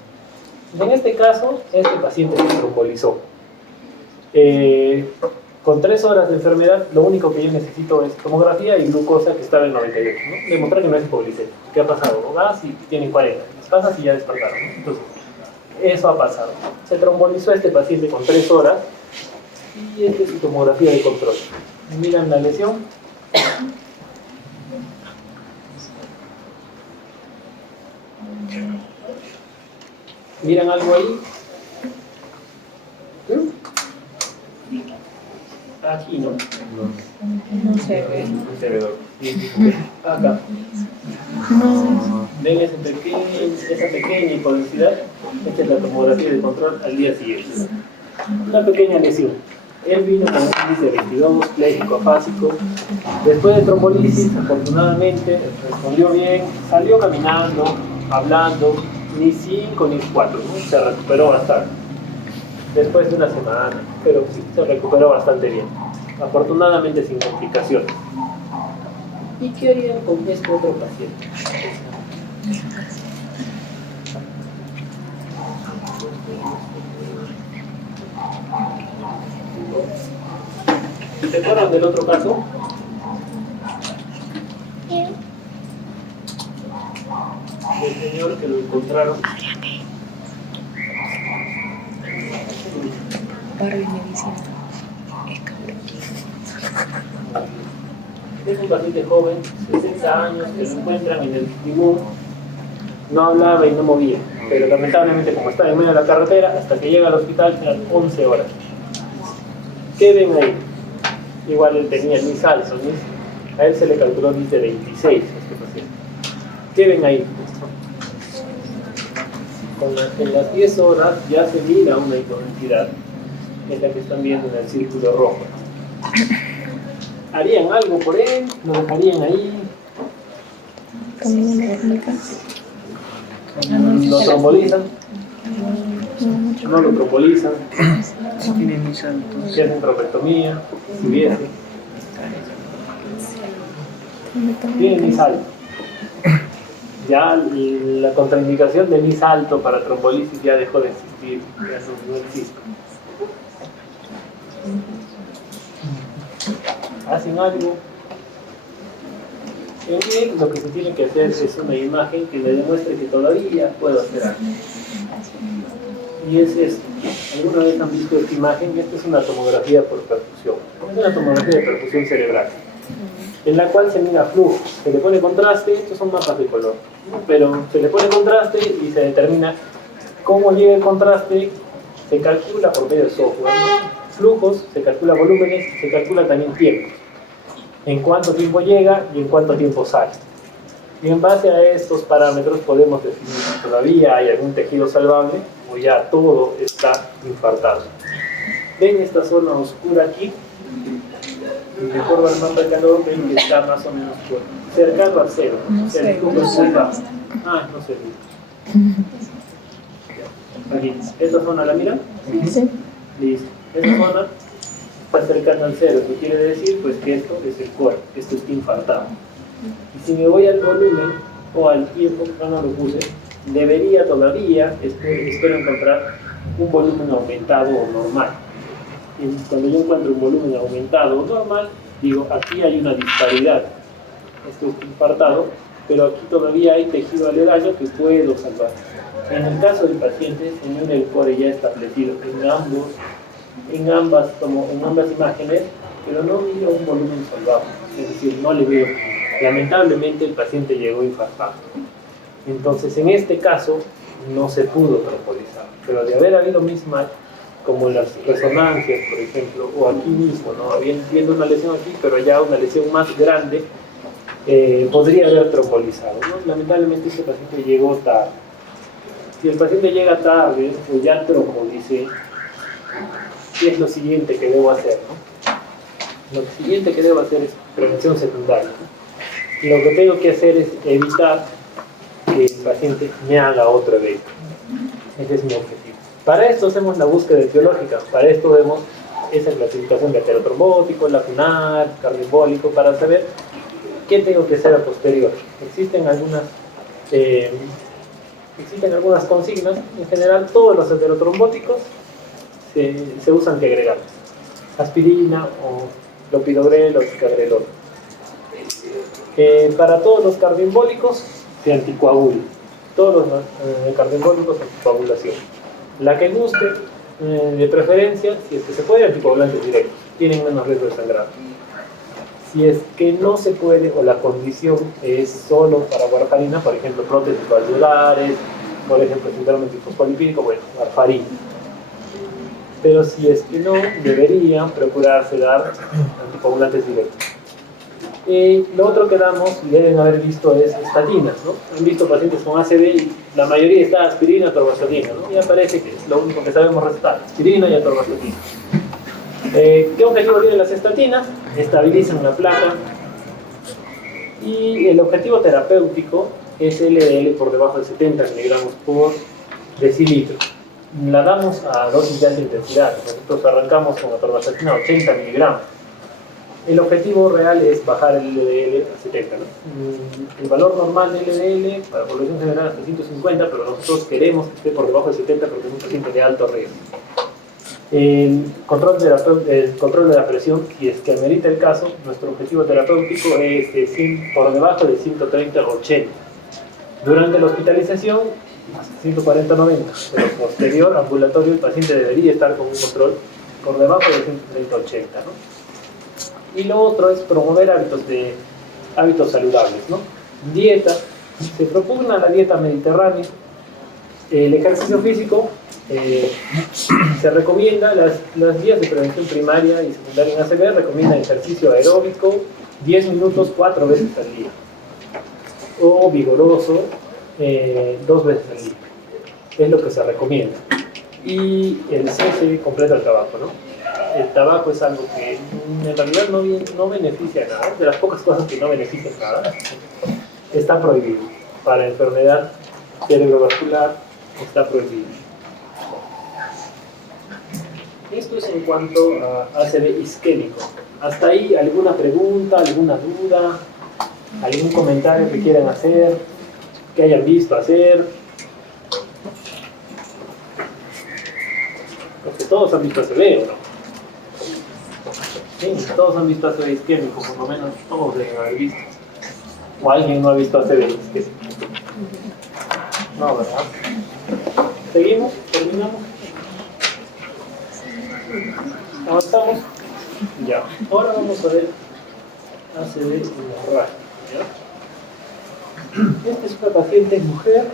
En este caso, este paciente se trombolizó. Con 3 horas de enfermedad, lo único que yo necesito es tomografía y glucosa que estaba en 98, ¿no? Demostrar que no es hipoglicemia. ¿Qué ha pasado? Vas y tienen 40, les pasas y ya despertaron, ¿no? Entonces, eso ha pasado. Se trombolizó este paciente con 3 horas y esta es su tomografía de control. Miran la lesión. ¿Miran algo ahí? Aquí no. No se ve. No se ve. Acá. ¿Ven esa pequeña hipodensidad? Esta es la tomografía de control al día siguiente. Una pequeña lesión. Él vino con un índice de 22, pléjico, afásico. Después de trombolisis, afortunadamente, respondió bien, salió caminando, hablando, ni 5 ni 4, ¿no? Se recuperó bastante. Después de una semana, pero sí, se recuperó bastante bien. Afortunadamente sin complicaciones. ¿Y qué harían con este otro paciente? ¿Se acuerdan del otro caso? El señor que lo encontraron. Barbie me diciendo. Es un paciente joven, 60 años, que lo encuentran en el timón. No hablaba y no movía, pero lamentablemente como estaba en medio de la carretera, hasta que llega al hospital eran 11 horas. ¿Qué ven ahí? Igual él tenía mis alzos, a él se le calculó de 26 a este paciente. ¿Qué ven ahí? En las 10 horas ya se mira una hipodensidad, esta que están viendo en el círculo rojo. ¿Harían algo por él? ¿Lo dejarían ahí? ¿Lo trombolizan? ¿No lo trombolizan? Si tiene mis altos. Si hacen trombectomía, si hubiese. Tiene mis alto. Ya la contraindicación de mis alto para trombolisis ya dejó de existir, ya no existe. Hacen algo. En mí lo que se tiene que hacer es una imagen que me demuestre que todavía puedo hacer algo. Y es esto. ¿Alguna vez han visto esta imagen? Esta es una tomografía por perfusión. Es una tomografía de perfusión cerebral, en la cual se mira flujo, se le pone contraste, estos son mapas de color, ¿no? Pero se le pone contraste y se determina cómo llega el contraste, se calcula por medio de software, ¿no? Flujos, se calcula volúmenes, se calcula también tiempo, en cuánto tiempo llega y en cuánto tiempo sale. Y en base a estos parámetros podemos definir si todavía hay algún tejido salvable o ya todo está infartado. ¿Ven esta zona oscura aquí? Y de acuerdo al mapa de calor, ven que está más o menos cercano al cero. No O sea, el sé. flujo es muy bajo. Ah, no sé. Aquí, ¿esta zona la miran? Sí. Listo. Esta zona está cercana al cero. ¿Qué quiere decir? Pues que esto es el cuerpo, esto está infartado. Y si me voy al volumen o al tiempo, no lo puse, debería todavía, espero encontrar un volumen aumentado o normal. Y cuando yo encuentro un volumen aumentado o normal, digo, aquí hay una disparidad. Esto está infartado, pero aquí todavía hay tejido aledaño que puedo salvar. En el caso del paciente, se me une el core ya establecido en ambas imágenes, pero no miro un volumen salvable, es decir, no le veo. Lamentablemente el paciente llegó infartado. Entonces, en este caso, no se pudo trombolizar, pero de haber habido mismatch, como las resonancias, por ejemplo, o aquí mismo, ¿no? Viendo una lesión aquí, pero ya una lesión más grande, podría haber trombolizado, ¿no? Lamentablemente este paciente llegó tarde. Si el paciente llega tarde o ya trombolice, ¿qué es lo siguiente que debo hacer, no? Lo siguiente que debo hacer es prevención secundaria, ¿no? Lo que tengo que hacer es evitar que el paciente me haga otro evento. Ese es mi objetivo. Para esto hacemos la búsqueda etiológica. Para esto vemos esa clasificación de aterotrombótico, lacunar, cardioembólico, para saber qué tengo que hacer a posterior. Existen algunas consignas. En general, todos los aterotrombóticos se usan antiagregantes. Aspirina o clopidogrel o ticagrelor. Para todos los cardioembólicos se anticoagula. Todos los cardioembólicos anticoagulación. La que guste, de preferencia, si es que se puede, anticoagulantes directos. Tienen menos riesgo de sangrado. Si es que no se puede o la condición es solo para warfarina, por ejemplo, prótesis valvulares, por ejemplo, síndrome fosfolipídico, bueno, warfarina. Pero si es que no, deberían procurarse dar anticoagulantes directos. Lo otro que damos, y deben haber visto, es estatinas, ¿no? Han visto pacientes con ACV y la mayoría está aspirina, atorvastatina, ¿no? Ya parece que es lo único que sabemos recetar, aspirina y atorvastatina. ¿Qué objetivo tienen las estatinas? Estabilizan la placa y el objetivo terapéutico es LDL por debajo de 70 miligramos por decilitro. La damos a dosis de alta intensidad. Nosotros arrancamos con atorvastatina a 80 miligramos. El objetivo real es bajar el LDL a 70, ¿no? El valor normal del LDL para la población general es 350, pero nosotros queremos que esté por debajo de 70 porque es un paciente de alto riesgo. El control de la presión, y es que amerita el caso, nuestro objetivo terapéutico es por debajo de 130-80. Durante la hospitalización, 140-90, pero posterior ambulatorio el paciente debería estar con un control por debajo de 130-80, ¿no? Y lo otro es promover hábitos saludables, ¿no? Dieta, se propugna la dieta mediterránea. El ejercicio físico se recomienda, las guías de prevención primaria y secundaria en ACV recomiendan ejercicio aeróbico 10 minutos 4 veces al día, o vigoroso 2 veces al día, es lo que se recomienda. Y el cese completo del tabaco, ¿no? El tabaco es algo que en realidad no beneficia nada, de las pocas cosas que no benefician nada. Está prohibido. Para enfermedad cerebrovascular está prohibido. Esto es en cuanto a ACV isquémico. Hasta ahí, ¿alguna pregunta, alguna duda, algún comentario que quieran hacer, que hayan visto hacer? Porque todos han visto ACV, ¿o no? Sí, todos han visto ACV isquémico, por lo menos todos deben haber visto. O alguien no ha visto ACV isquémico. No, ¿verdad? ¿Seguimos? ¿Terminamos? ¿Avanzamos? Ya. Ahora vamos a ver ACV hemorrágico. Esta es una paciente mujer,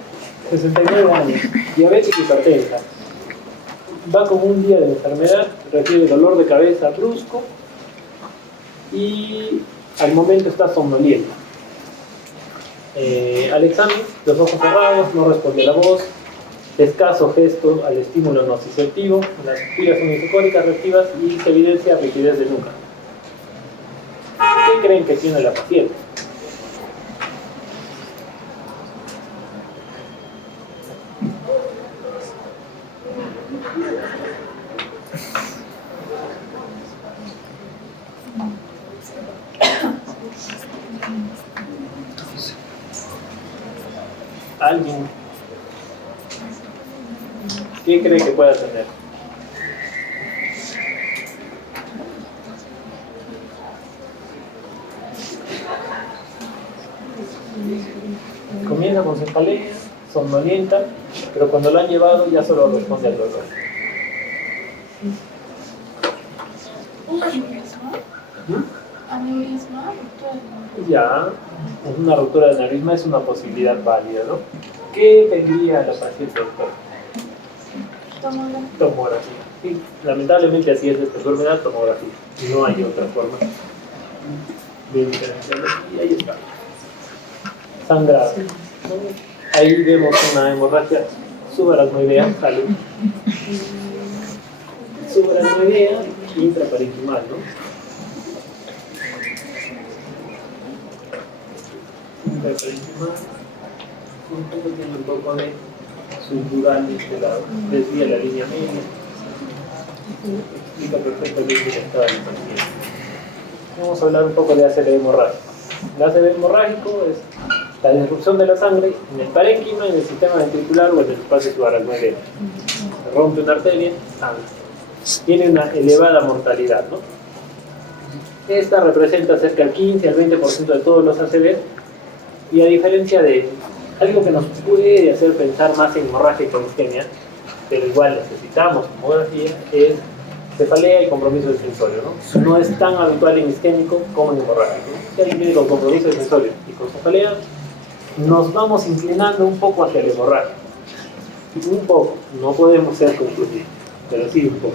69 años, diabética y hipertensa. Va con un día de enfermedad, recibe dolor de cabeza brusco y al momento está somnolienta. Al examen, los ojos cerrados, no responde la voz, escaso gesto al estímulo nociceptivo, las pupilas son isocóricas reactivas y se evidencia rigidez de nuca. ¿Qué creen que tiene la paciente? ¿Alguien? ¿Qué cree que pueda tener? Comienza con cefalea, somnolienta, pero cuando la han llevado ya solo responde al dolor. ¿Aneurisma? Ya, una ruptura de aneurisma es una posibilidad válida, ¿no? ¿Qué tendría la paciente, doctor? Tomografía. Sí, lamentablemente así es esta enfermedad, tomografía. No hay otra forma de diferenciarlo. Y ahí está. Sangrado. Ahí vemos una hemorragia subaracnoidea, salud. Subaracnoidea intraparenquimal, ¿no? Intraparenquimal. Tiene un poco de subdural de este lado, desvía la línea media, explica perfectamente el estado del paciente. Vamos a hablar un poco de ACV hemorrágico. El ACV hemorrágico es la disrupción de la sangre en el parénquima, en el sistema ventricular o en el espacio subaracnoideo. Se rompe una arteria, sangre. Tiene una elevada mortalidad, ¿no? Esta representa cerca del 15 al 20% de todos los ACV, y a diferencia de algo que nos puede hacer pensar más en hemorragia que en isquemia, pero igual necesitamos tomografía, es cefalea y compromiso del sensorio, ¿no? No es tan habitual en isquémico como en hemorrágico, ¿no? Si alguien viene con compromiso del sensorio y con cefalea, nos vamos inclinando un poco hacia el hemorrágico. Un poco, no podemos ser conclusivos, pero sí un poco.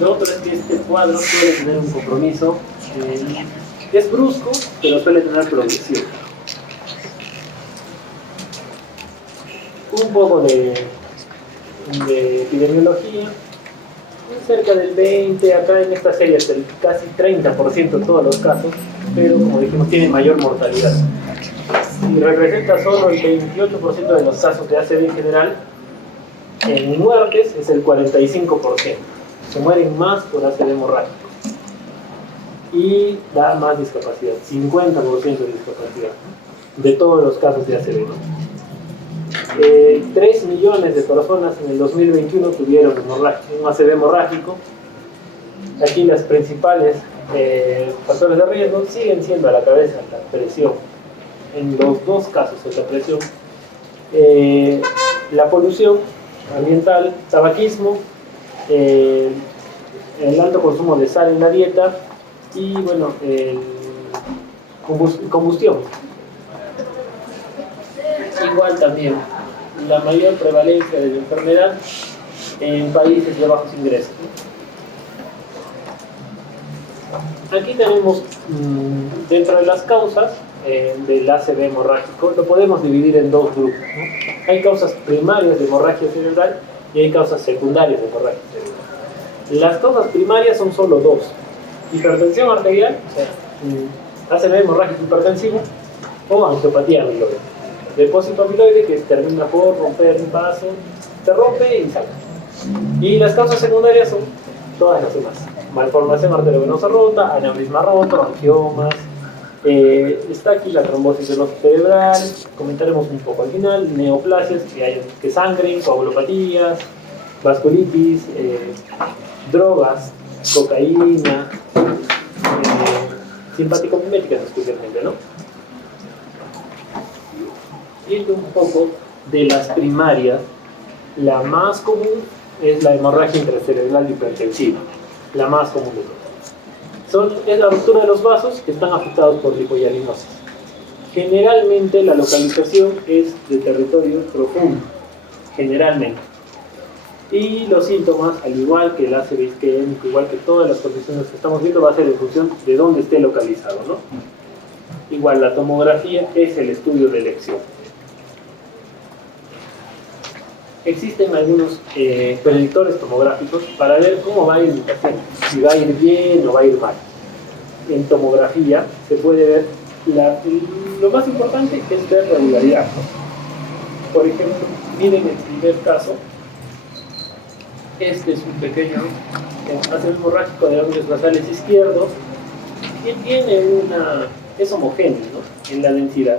Lo otro es que este cuadro suele tener un compromiso, es brusco, pero suele tener progresión. Un poco de epidemiología, cerca del 20, acá en esta serie es el casi 30% de todos los casos, pero como dijimos tiene mayor mortalidad. y representa solo el 28% de los casos de ACV en general. En muertes es el 45%. Se mueren más por ACV hemorrágico. Y da más discapacidad, 50% de discapacidad de todos los casos de ACV, ¿no? 3 millones de personas en el 2021 tuvieron un ACV hemorrágico. Aquí las principales factores de riesgo siguen siendo a la cabeza la presión. En los dos casos es la presión. La polución ambiental, tabaquismo, el alto consumo de sal en la dieta y bueno, combustión. Igual también la mayor prevalencia de la enfermedad en países de bajos ingresos. Aquí tenemos dentro de las causas del ACV hemorrágico, lo podemos dividir en dos grupos, ¿no? Hay causas primarias de hemorragia cerebral y hay causas secundarias de hemorragia cerebral. Las causas primarias son solo dos: hipertensión arterial, o sea, ACV hemorrágico hipertensivo, o angiopatía amiloide. Depósito amiloide que termina por romper un vaso, se rompe y sale. Y las causas secundarias son todas las demás: malformación arteriovenosa rota, aneurisma roto, angiomas. Está aquí la trombosis venosa cerebral, comentaremos un poco al final, neoplasias que sangren, coagulopatías, vasculitis, drogas, cocaína, simpático-miméticas especialmente, ¿no? Y un poco de las primarias, la más común es la hemorragia intracerebral hipertensiva, la más común de todas. Es la ruptura de los vasos que están afectados por lipohialinosis. Generalmente la localización es de territorio profundo, generalmente. Y los síntomas, al igual que el ACV isquémico, igual que todas las condiciones que estamos viendo, va a ser en función de dónde esté localizado, ¿no? Igual la tomografía es el estudio de elección. Existen algunos predictores tomográficos para ver cómo va a ir el paciente, si va a ir bien o va a ir mal. En tomografía se puede ver, lo más importante es ver regularidad, ¿no? Por ejemplo, miren el primer caso. Este es un pequeño ACV hemorrágico de ganglios basales izquierdos que es homogéneo, ¿no? En la densidad.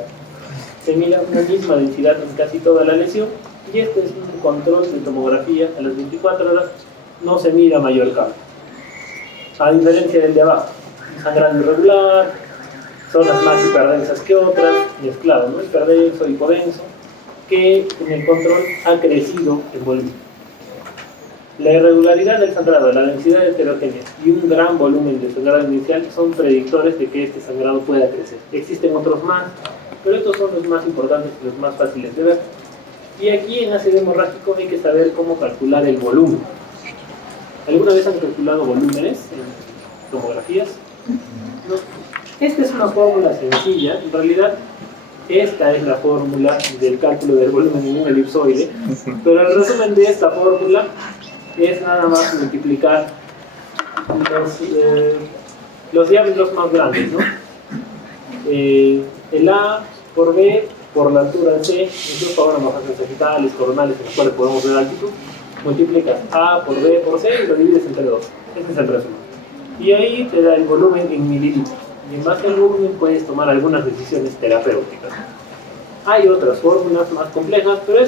Se mira una misma densidad en casi toda la lesión. Y este es un control de tomografía a las 24 horas, no se mira mayor cambio. A diferencia del de abajo, sangrado irregular, zonas más hiperdensas que otras, mezclado, ¿no? Hiperdenso, hipodenso, que en el control ha crecido en volumen. La irregularidad del sangrado, la densidad heterogénea y un gran volumen de sangrado inicial son predictores de que este sangrado pueda crecer. Existen otros más, pero estos son los más importantes y los más fáciles de ver. Y aquí en ACV hemorrágico hay que saber cómo calcular el volumen. ¿Alguna vez han calculado volúmenes en tomografías? No. Esta es una fórmula sencilla. En realidad, esta es la fórmula del cálculo del volumen en un elipsoide. Pero el resumen de esta fórmula es nada más multiplicar los diámetros más grandes, ¿no? El A por B por la altura en C, incluso ahora malformaciones sagitales, coronales, en las cuales podemos ver altitud, multiplicas A por B por C y lo divides entre 2. Este es el resumen. Y ahí te da el volumen en mililitros. Y en base al volumen puedes tomar algunas decisiones terapéuticas. Hay otras fórmulas más complejas, pero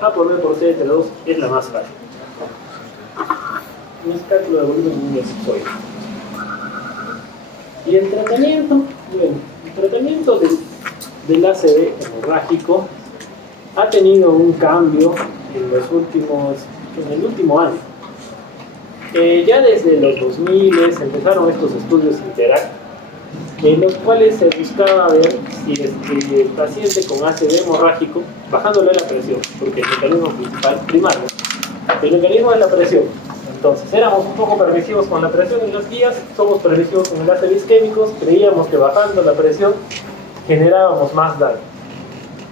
A por B por C entre 2 es la más fácil. No es cálculo de volumen en un elipsoide. Y el tratamiento, bueno, el tratamiento del ACV hemorrágico ha tenido un cambio en el último año. Ya desde los 2000 empezaron estos estudios Interact, en los cuales se buscaba ver si el paciente con ACV hemorrágico, bajándole la presión, porque el mecanismo principal primario, el mecanismo es la presión. Entonces, éramos un poco permisivos con la presión en las guías, somos permisivos con el ACV isquémicos, creíamos que bajando la presión generábamos más daño.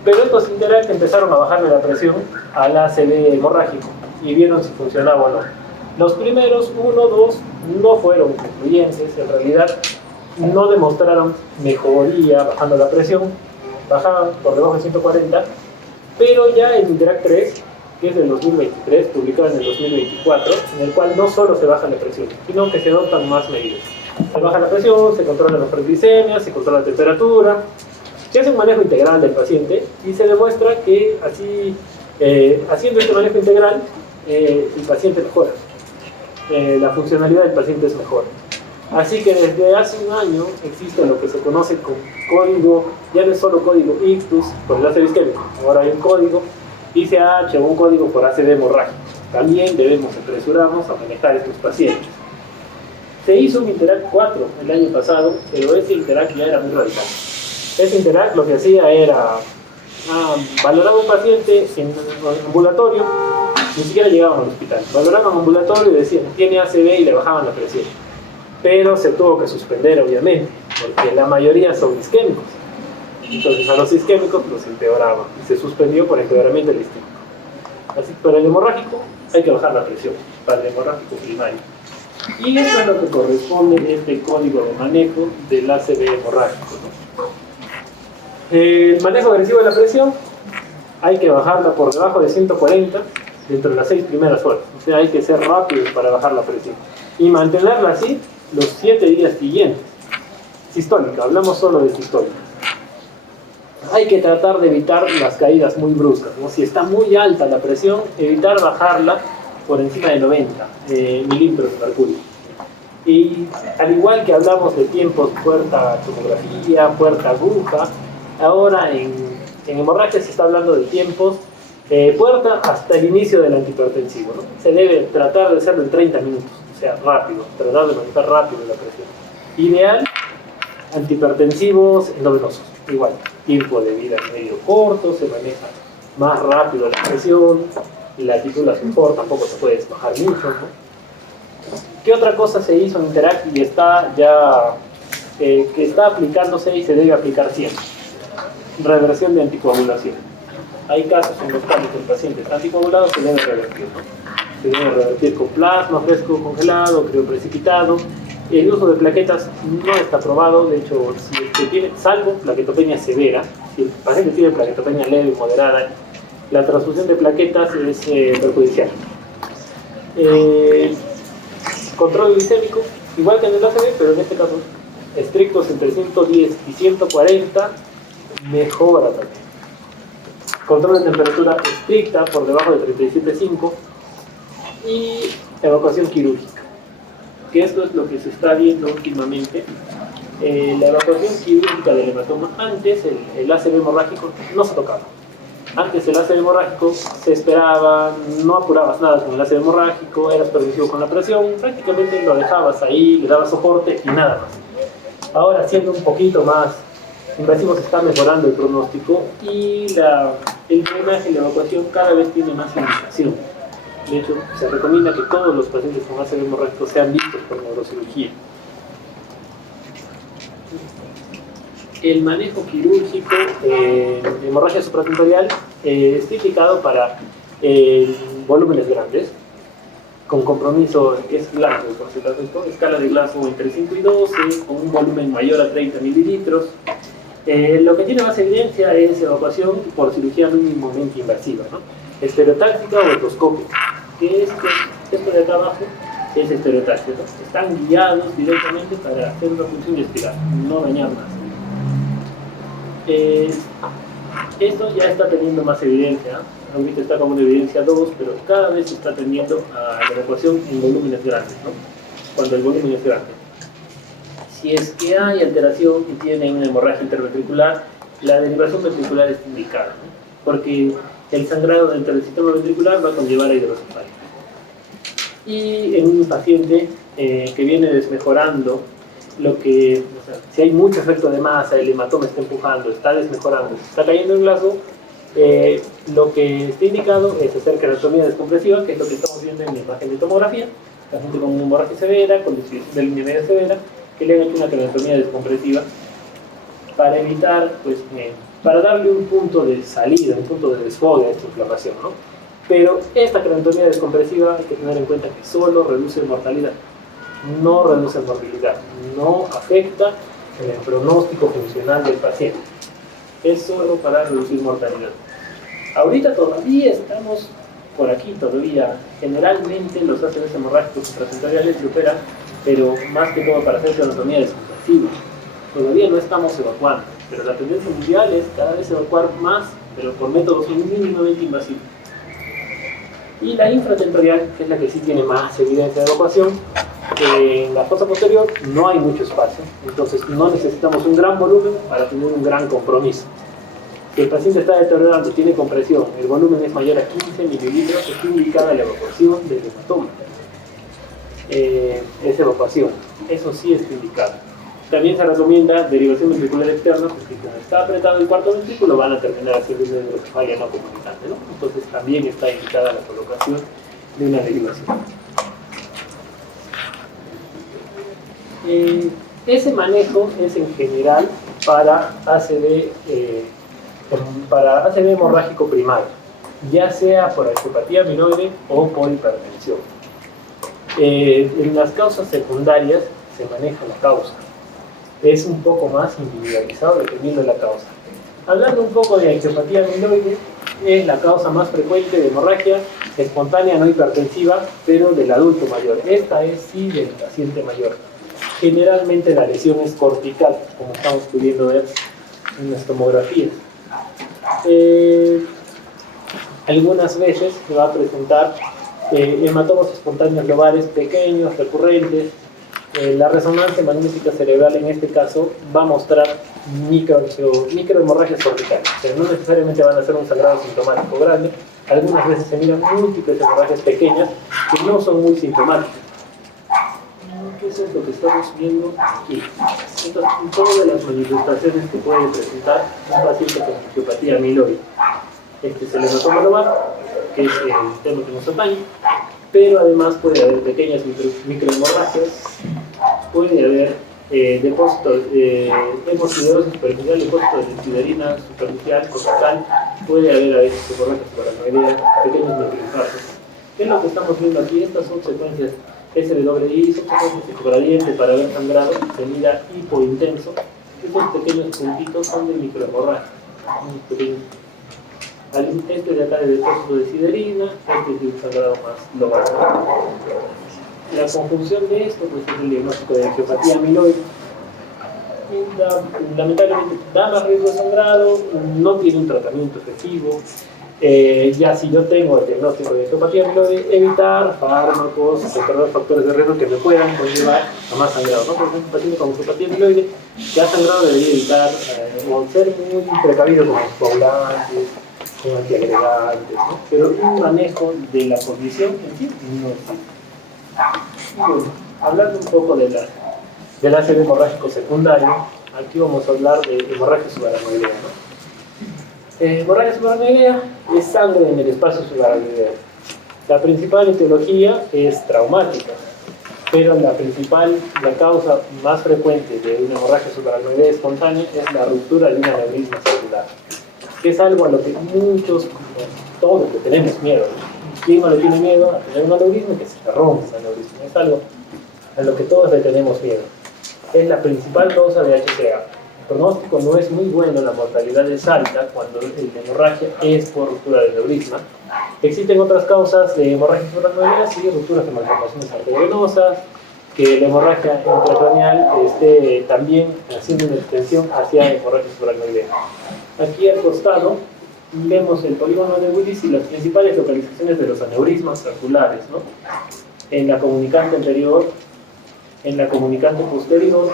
Pero estos Interact empezaron a bajarle la presión al ACV hemorrágico y vieron si funcionaba o no. Los primeros 1, 2 no fueron concluyentes, en realidad no demostraron mejoría bajando la presión, bajaban por debajo de 140, pero ya el Interact 3, que es del 2023, publicado en el 2024, en el cual no solo se baja la presión, sino que se adoptan más medidas. Se baja la presión, se controla la glicemia, se controla la temperatura, se hace un manejo integral del paciente y se demuestra que así, haciendo este manejo integral, el paciente mejora. La funcionalidad del paciente es mejor. Así que desde hace un año existe lo que se conoce como código, ya no es solo código ictus por el ácido isquémico, ahora hay un código ICH o un código por ACV hemorrágico. También debemos apresurarnos a manejar estos pacientes. Se hizo un Interact 4 el año pasado, pero ese Interact ya era muy radical. Ese Interact lo que hacía era valoraba un paciente en ambulatorio, ni siquiera llegaban al hospital, valoraban ambulatorio y decían tiene ACV y le bajaban la presión. Pero se tuvo que suspender, obviamente, porque la mayoría son isquémicos. Entonces a los isquémicos los empeoraban y se suspendió por empeoramiento del isquémico. Así que para el hemorrágico hay que bajar la presión, para el hemorrágico primario. Y eso es lo que corresponde a este código de manejo del ACV hemorrágico, ¿no? El manejo agresivo de la presión hay que bajarla por debajo de 140 dentro de las 6 primeras horas. O sea, hay que ser rápidos para bajar la presión y mantenerla así los 7 días siguientes. Sistólica, hablamos solo de sistólica. Hay que tratar de evitar las caídas muy bruscas, ¿no? Si está muy alta la presión, evitar bajarla por encima de 90 milímetros de mercurio. Y al igual que hablamos de tiempos puerta tomografía, puerta aguja, ahora en hemorragia se está hablando de tiempos puerta hasta el inicio del antihipertensivo, ¿no? Se debe tratar de hacerlo en 30 minutos, o sea, rápido, tratar de manejar rápido la presión. Ideal, antihipertensivos endovenosos, igual, tiempo de vida medio corto, se maneja más rápido la presión, la títulas mejor, tampoco se puede bajar mucho, ¿no? ¿Qué otra cosa se hizo en Interact y está ya, que está aplicándose y se debe aplicar siempre? Reversión de anticoagulación. Hay casos en los cuales el paciente está anticoagulado, se debe revertir, ¿no? Se debe revertir con plasma fresco congelado, crioprecipitado. El uso de plaquetas no está probado, de hecho, si es que tiene, salvo plaquetopenia severa, si el paciente tiene plaquetopenia leve o moderada, la transfusión de plaquetas es perjudicial. Control glicémico, igual que en el ACV, pero en este caso estrictos entre 110 y 140, mejora también. Control de temperatura estricta por debajo de 37,5 y evacuación quirúrgica, que esto es lo que se está viendo últimamente. La evacuación quirúrgica del hematoma, antes el ACV hemorrágico no se tocaba. Antes el ACV hemorrágico se esperaba, no apurabas nada con el ACV hemorrágico, eras permisivo con la presión, prácticamente lo dejabas ahí, le dabas soporte y nada más. Ahora, siendo un poquito más invasivo, se está mejorando el pronóstico y el drenaje y la evacuación cada vez tiene más indicación. De hecho, se recomienda que todos los pacientes con ACV hemorrágico sean vistos por neurocirugía. El manejo quirúrgico de hemorragia supratentorial está indicado para volúmenes grandes, con compromiso, es Glasgow, escala de Glasgow entre 5 y 12, con un volumen mayor a 30 mililitros. Lo que tiene más evidencia es evacuación por cirugía mínimamente invasiva, ¿no? Estereotáctica o endoscópica, que es esto de acá abajo es estereotáctica, ¿no? Están guiados directamente para hacer una función de espiral, no dañar más. Esto ya está teniendo más evidencia, ahorita está como una evidencia 2, pero cada vez se está tendiendo a la evacuación en volúmenes grandes, ¿no? Cuando el volumen es grande. Si es que hay alteración y tiene una hemorragia interventricular, la derivación ventricular es indicada, ¿no? Porque el sangrado dentro del sistema ventricular va a conllevar a hidrocefalia. Y en un paciente que viene desmejorando, si hay mucho efecto de masa, el hematoma está empujando, está desmejorando, está cayendo en Glasgow, lo que está indicado es hacer craniotomía descompresiva, que es lo que estamos viendo en la imagen de tomografía, paciente con una hemorragia severa, con disfunción de línea media severa, que le han hecho una craniotomía descompresiva para evitar, para darle un punto de salida, un punto de desfogue a esta inflamación, ¿no? Pero esta craniotomía descompresiva hay que tener en cuenta que solo reduce mortalidad, no reduce morbilidad, no afecta en el pronóstico funcional del paciente. es solo para reducir mortalidad. Ahorita todavía estamos por aquí, todavía. Generalmente los ACVs hemorrágicos intratentoriales se operan, pero más que todo para hacer anatomía desinvasiva. Todavía no estamos evacuando, pero la tendencia mundial es cada vez evacuar más, pero por métodos mínimamente invasivos. Y la infratentorial, que es la que sí tiene más evidencia de evacuación, en la fosa posterior no hay mucho espacio, entonces no necesitamos un gran volumen para tener un gran compromiso. Si el paciente está deteriorando, tiene compresión, el volumen es mayor a 15 mililitros, es indicada la evacuación del hematoma. Es evacuación, eso sí está indicado. También se recomienda derivación ventricular externa, porque como está apretado el cuarto ventrículo van a terminar haciendo una hidrocefalia no comunicante, ¿no? Entonces también está indicada la colocación de una derivación. Ese manejo es en general para ACV hemorrágico primario, ya sea por angiopatía amiloide o por hipertensión. En las causas secundarias se maneja la causa. Es un poco más individualizado dependiendo de la causa. Hablando un poco de angiopatía amiloide, es la causa más frecuente de hemorragia espontánea no hipertensiva, pero del adulto mayor. Esta es sí del paciente mayor. Generalmente la lesión es cortical, como estamos pudiendo ver en las tomografías. Algunas veces se va a presentar hematomas espontáneos lobales pequeños, recurrentes. La resonancia magnética cerebral en este caso va a mostrar microhemorragias corticales, pero no necesariamente van a ser un sangrado sintomático grande. Algunas veces se miran múltiples hemorragias pequeñas que no son muy sintomáticas. ¿Qué es lo que estamos viendo aquí? Entonces, todas las manifestaciones que puede presentar un paciente con angiopatía amiloide. Este es el hematoma lobar, que es el tema que nos atañe, pero además puede haber pequeñas microhemorragias, puede haber depósitos, hemosiderosis superficial, depósitos de siderina superficial, cortical, puede haber a veces hemorragias paranoideas, pequeños microinfartos. ¿Qué es lo que estamos viendo aquí? Estas son secuencias SWI, son secuencias de gradiente para ver sangrado, se mira hipointenso. Estos pequeños puntitos son de microhemorragia, unos pequeños. Este de acá es el depósito de siderina, este es un sangrado más local. La conjunción de esto pues, es el diagnóstico de angiopatía amiloide. Lamentablemente da más riesgo de sangrado, no tiene un tratamiento efectivo. Ya si yo tengo el diagnóstico de angiopatía amiloide, evitar fármacos, controlar factores de riesgo que me puedan conllevar a más sangrado, ¿no? Por ejemplo, un paciente con angiopatía amiloide que ha sangrado debería evitar o ser muy precavido con los coagulantes, con antiagregantes, ¿no? Pero un manejo de la condición en sí no existe. Bueno, hablando un poco del ACV hemorrágico secundario, aquí vamos a hablar de hemorragia subaracnoidea, ¿no? Hemorragia subaracnoidea es sangre en el espacio subaracnoideo. La principal etiología es traumática, pero la causa más frecuente de una hemorragia subaracnoidea espontánea es la ruptura de un aneurisma celular, que es algo a lo que muchos, todos le tenemos miedo, ¿no? ¿Quién no le tiene miedo a tener un aneurisma y que se rompa ese aneurisma? Es algo a lo que todos le tenemos miedo. Es la principal causa de HCA. El pronóstico no es muy bueno, la mortalidad es alta cuando la hemorragia es por ruptura del aneurisma. Existen otras causas de hemorragia subaracnoidea, sí, rupturas de malformaciones arteriovenosas, que la hemorragia intracraneal esté también haciendo una extensión hacia hemorragia subaracnoidea. Aquí al costado vemos el polígono de Willis y las principales localizaciones de los aneurismas circulares, ¿no? En la comunicante anterior, en la comunicante posterior,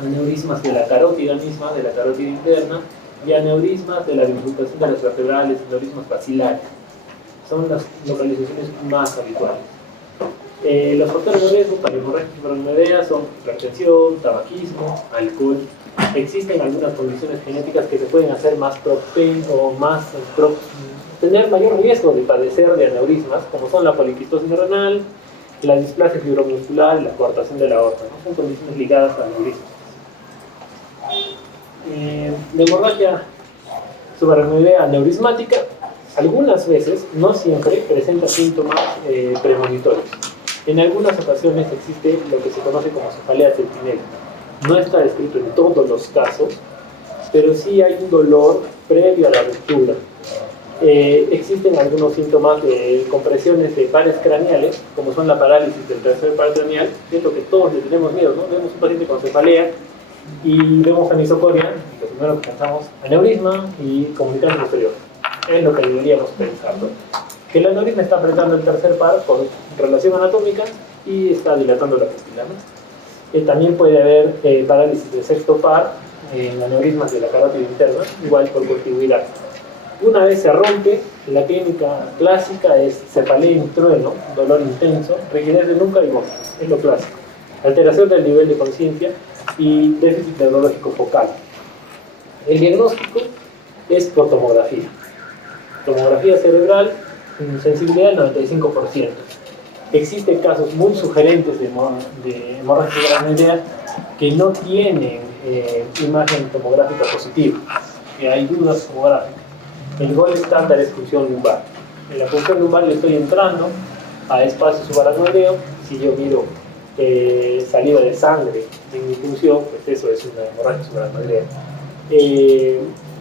aneurismas de la carótida misma, de la carótida interna, y aneurismas de la bifurcación de las vertebrales, aneurismas bacilares. Son las localizaciones más habituales. Los factores de riesgo para hemorragia subaracnoidea son hipertensión, tabaquismo, alcohol. Existen algunas condiciones genéticas que se pueden hacer más tener mayor riesgo de padecer de aneurismas, como son la poliquistosis renal, la displasia fibromuscular y la coartación de la aorta, ¿no? Son condiciones ligadas a aneurismas. La hemorragia subaracnoidea aneurismática, algunas veces, no siempre, presenta síntomas premonitorios. En algunas ocasiones existe lo que se conoce como cefalea sentinela. No está descrito en todos los casos, pero sí hay un dolor previo a la ruptura. Existen algunos síntomas de compresiones de pares craneales, como son la parálisis del tercer par craneal, que es lo que todos le tenemos miedo, ¿no? Vemos un paciente con cefalea y vemos anisocoria, y lo primero que pensamos, aneurisma y comunicante posterior. Es lo que deberíamos pensar, ¿no? Que el aneurisma está apretando el tercer par por relación anatómica y está dilatando la pupila, ¿no? También puede haber parálisis del sexto par en aneurismas de la carótida interna, igual por corticoidal. Una vez se rompe, la clínica clásica es cefalea y trueno, dolor intenso, rigidez de nuca y vómitos, es lo clásico. Alteración del nivel de conciencia y déficit neurológico focal. El diagnóstico es por tomografía. Tomografía cerebral, sensibilidad del 95%. Existen casos muy sugerentes de hemorragia cerebral que no tienen imagen tomográfica positiva, que hay dudas tomográficas. El gol estándar es punción lumbar. En la punción lumbar le estoy entrando a espacio subaracnoideo. Si yo miro salida de sangre en mi punción, pues eso es una hemorragia subaracnoidea.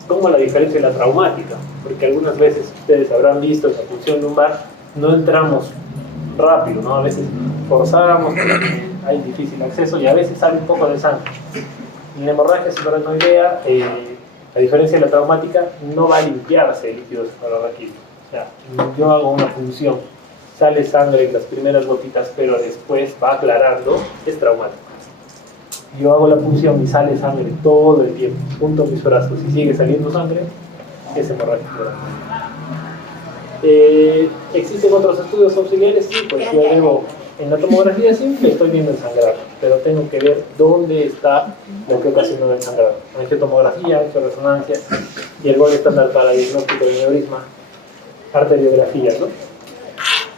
Como la diferencia de la traumática, porque algunas veces ustedes habrán visto en la punción lumbar no entramos rápido, ¿no? A veces forzamos, hay difícil acceso y a veces sale un poco de sangre. En la hemorragia subaracnoidea, a diferencia de la traumática, no va a limpiarse el líquido cefalorraquídeo. O sea, yo hago una punción, sale sangre en las primeras gotitas, pero después va aclarando, es traumático. Yo hago la punción y sale sangre todo el tiempo, junto a mis brazos, y sigue saliendo sangre, es hemorragia subaracnoidea. ¿Existen otros estudios auxiliares? Sí, pues yo debo, en la tomografía simple estoy viendo el sangrado, pero tengo que ver dónde está lo que ocasionó el sangrado. Angiotomografía, angioresonancia y el gol estándar para diagnóstico de aneurisma, arteriografía, ¿no?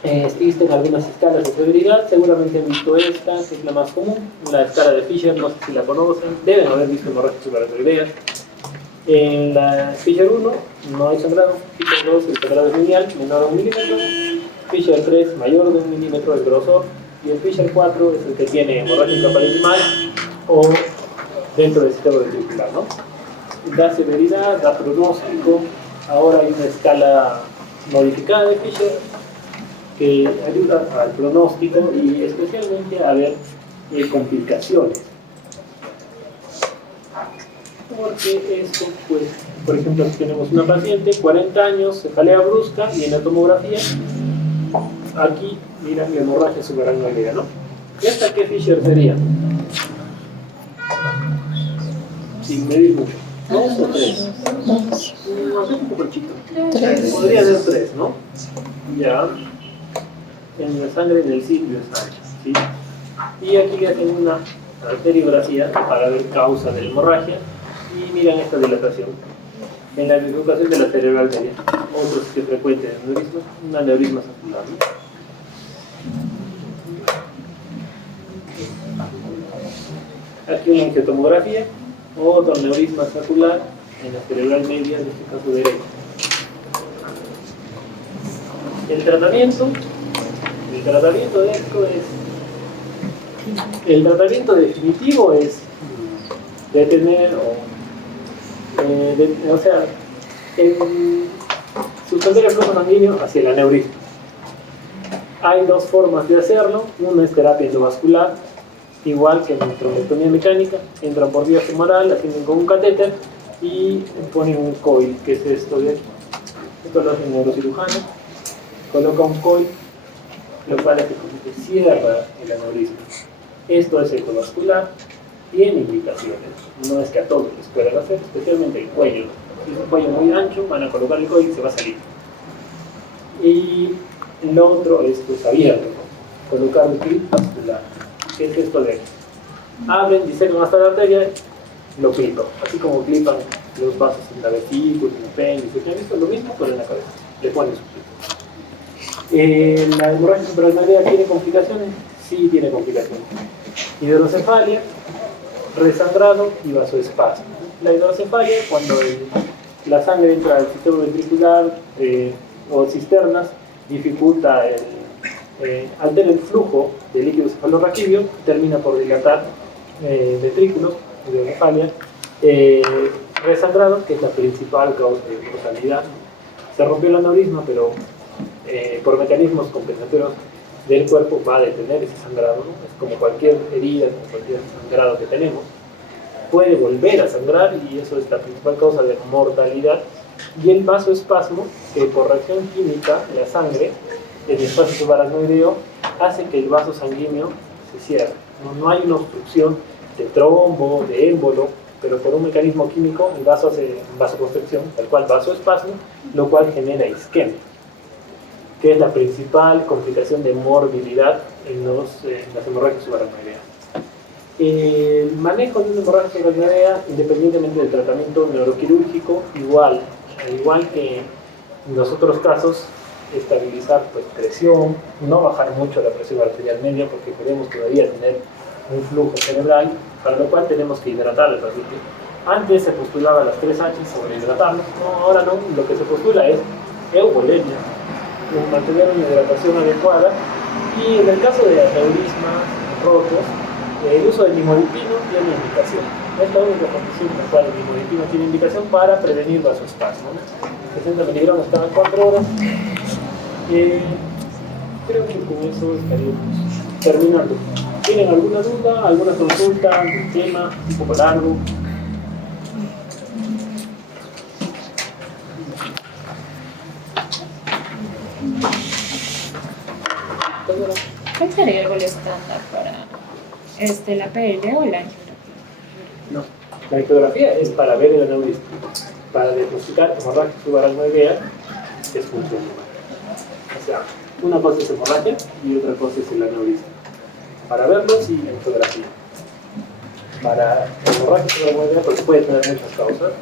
Existen algunas escalas de severidad, seguramente han visto esta, que es la más común, la escala de Fisher, no sé si la conocen, deben haber visto hemorragia subaracnoidea. En la Fisher 1 no hay sangrado, Fisher 2 el sangrado es lineal, menor a 1 milímetro, Fisher 3 mayor de 1 milímetro el grosor, y el Fisher 4 es el que tiene hemorragia intraparenquimal o dentro del sistema ventricular, ¿no? Da severidad, da pronóstico. Ahora hay una escala modificada de Fisher que ayuda al pronóstico y especialmente a ver complicaciones. Porque esto, pues, por ejemplo, si tenemos una paciente, 40 años, cefalea brusca, y en la tomografía, aquí, miran la hemorragia subaracnoidea, ¿no? ¿Y esta qué Fisher sería? Sin medir mucho. ¿2 o 3? No, es un poco chico. Podría ser 3, ¿no? Ya. En la sangre del sitio es ancha, ¿sí? Y aquí le hacen una arteriografía para ver causa de la hemorragia y miran esta dilatación. En la bifurcación de la cerebral media, otro sitio frecuente de aneurisma, un aneurisma saccular, ¿no? Aquí una angiotomografía, otro aneurisma saccular en la cerebral media, en este caso derecho. El tratamiento de esto es, el tratamiento definitivo es detener o sea, suspender el flujo sanguíneo hacia el aneurisma. Hay dos formas de hacerlo. Una es terapia endovascular, igual que en trombectomía mecánica, entran por vía femoral, atienden con un catéter y ponen un coil, que es esto de aquí. Esto lo hace el neurocirujano, coloca un coil, lo cual es que cierra el aneurisma. Esto es endovascular, tiene implicaciones, no es que a todos les puedan hacer, especialmente el cuello. Si es un cuello muy ancho, van a colocar el coil y se va a salir. Y lo otro es pues abierto, ¿no? Colocar un clip vascular. ¿Qué es esto de aquí? Abren, disecan hasta la arteria, lo clipan, así como clipan los vasos en la vesícula, en el apéndice. ¿Han visto lo mismo? Pero en la cabeza, le ponen su clip. ¿La hemorragia subaracnoidea tiene complicaciones? Sí, tiene complicaciones. Hidrocefalia, resangrado y vasoespasmo. La hidrocefalia, cuando la sangre entra al sistema ventricular o cisternas, dificulta altera el flujo de líquido cefalorraquídeo, termina por dilatar ventrículos, hidrocefalia, Resangrado, que es la principal causa de mortalidad. Se rompió el aneurisma, pero por mecanismos compensatorios del cuerpo va a detener ese sangrado, ¿no? Es como cualquier herida, como cualquier sangrado que tenemos. Puede volver a sangrar y eso es la principal causa de mortalidad. Y el vasoespasmo, que por reacción química, la sangre, el espacio subaracnoideo, hace que el vaso sanguíneo se cierre. No hay una obstrucción de trombo, de émbolo, pero por un mecanismo químico el vaso hace vasoconstricción, tal cual vasoespasmo, lo cual genera isquemia, que es la principal complicación de morbilidad en las hemorragias subaracnoideas. El manejo de una hemorragia subaracnoidea, independientemente del tratamiento neuroquirúrgico, al igual que en los otros casos, estabilizar pues, presión, no bajar mucho la presión arterial media porque queremos todavía tener un flujo cerebral, para lo cual tenemos que hidratar el paciente. Antes se postulaba las 3 H sobre hidratarlo, no, ahora no, lo que se postula es euvolemia, mantener una hidratación adecuada, y en el caso de aneurismas rotos, el uso de limolipino tiene indicación. Es la única condición en la cual el limolipino tiene indicación para prevenir vasoespasmo. 60 miligramos cada 4 horas. Creo que con eso estaríamos terminando. ¿Tienen alguna duda, alguna consulta, un tema un poco largo? ¿Cuál sería el gol estándar para la PL o la angiografía? No. La angiografía es para ver el aneurisma, para diagnosticar hemorragia subaracnoidea, que es funcional. O sea, una cosa es hemorragia y otra cosa es el aneurisma. Para verlo, sí, angiografía. Para hemorragia subaracnoidea, pues puede tener muchas causas.